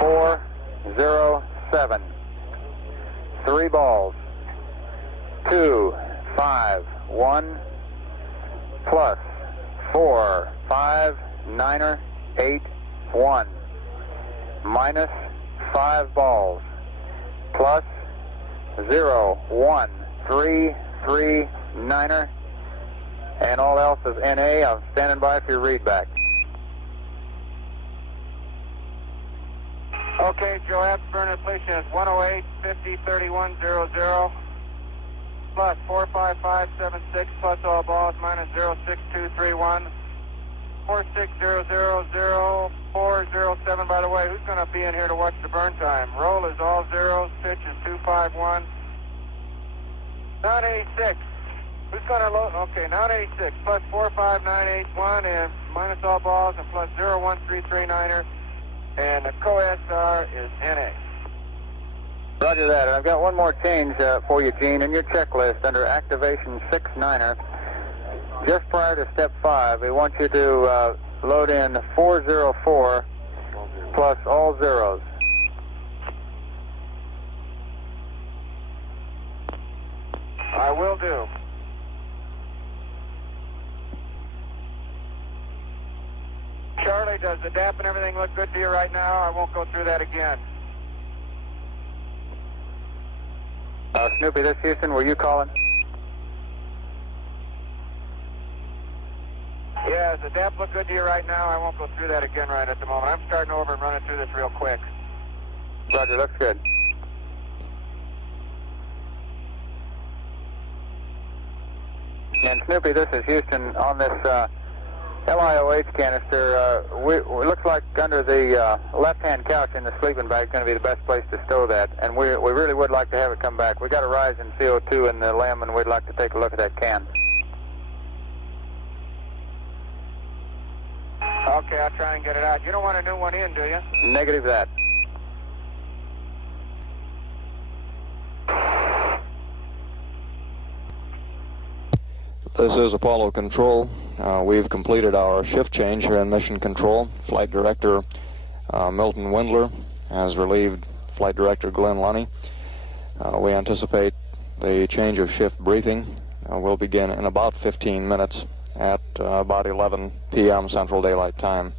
4 0 7 3 balls 2 5 1 plus 4 5 9 8 1 minus 5 balls plus 0 1 3 3 9 and all else is NA. I'm standing by for your readback. Okay, Joe, afterburner depletion is 108 50 3100 plus 45576 plus all balls minus 06231 46000 407. By the way, who's going to be in here to watch the burn time? Roll is all zeros, pitch is 251. 986. Who's going to load? Okay, 986 plus 45981 and minus all balls and plus 01339er. And the co-SR is NA. Roger that. And I've got one more change for you, Gene, in your checklist under activation 6-9er. Just prior to step 5, we want you to load in 404 plus all zeros. I will do. Charlie, does the DAP and everything look good to you right now? I won't go through that again. Snoopy, this Houston, were you calling? Yeah, does the DAP look good to you right now? I won't go through that again right at the moment. I'm starting over and running through this real quick. Roger, looks good. And Snoopy, this is Houston on this LiOH canister, we looks like under the left-hand couch in the sleeping bag is going to be the best place to stow that, and we really would like to have it come back. We got a rise in CO2 in the LEM, and we'd like to take a look at that can. Okay, I'll try and get it out. You don't want a new one in, do you? Negative that. This is Apollo Control. We've completed our shift change here in Mission Control. Flight Director Milton Windler has relieved Flight Director Glenn Lunny. We anticipate the change of shift briefing will begin in about 15 minutes at about 11 p.m. Central Daylight Time.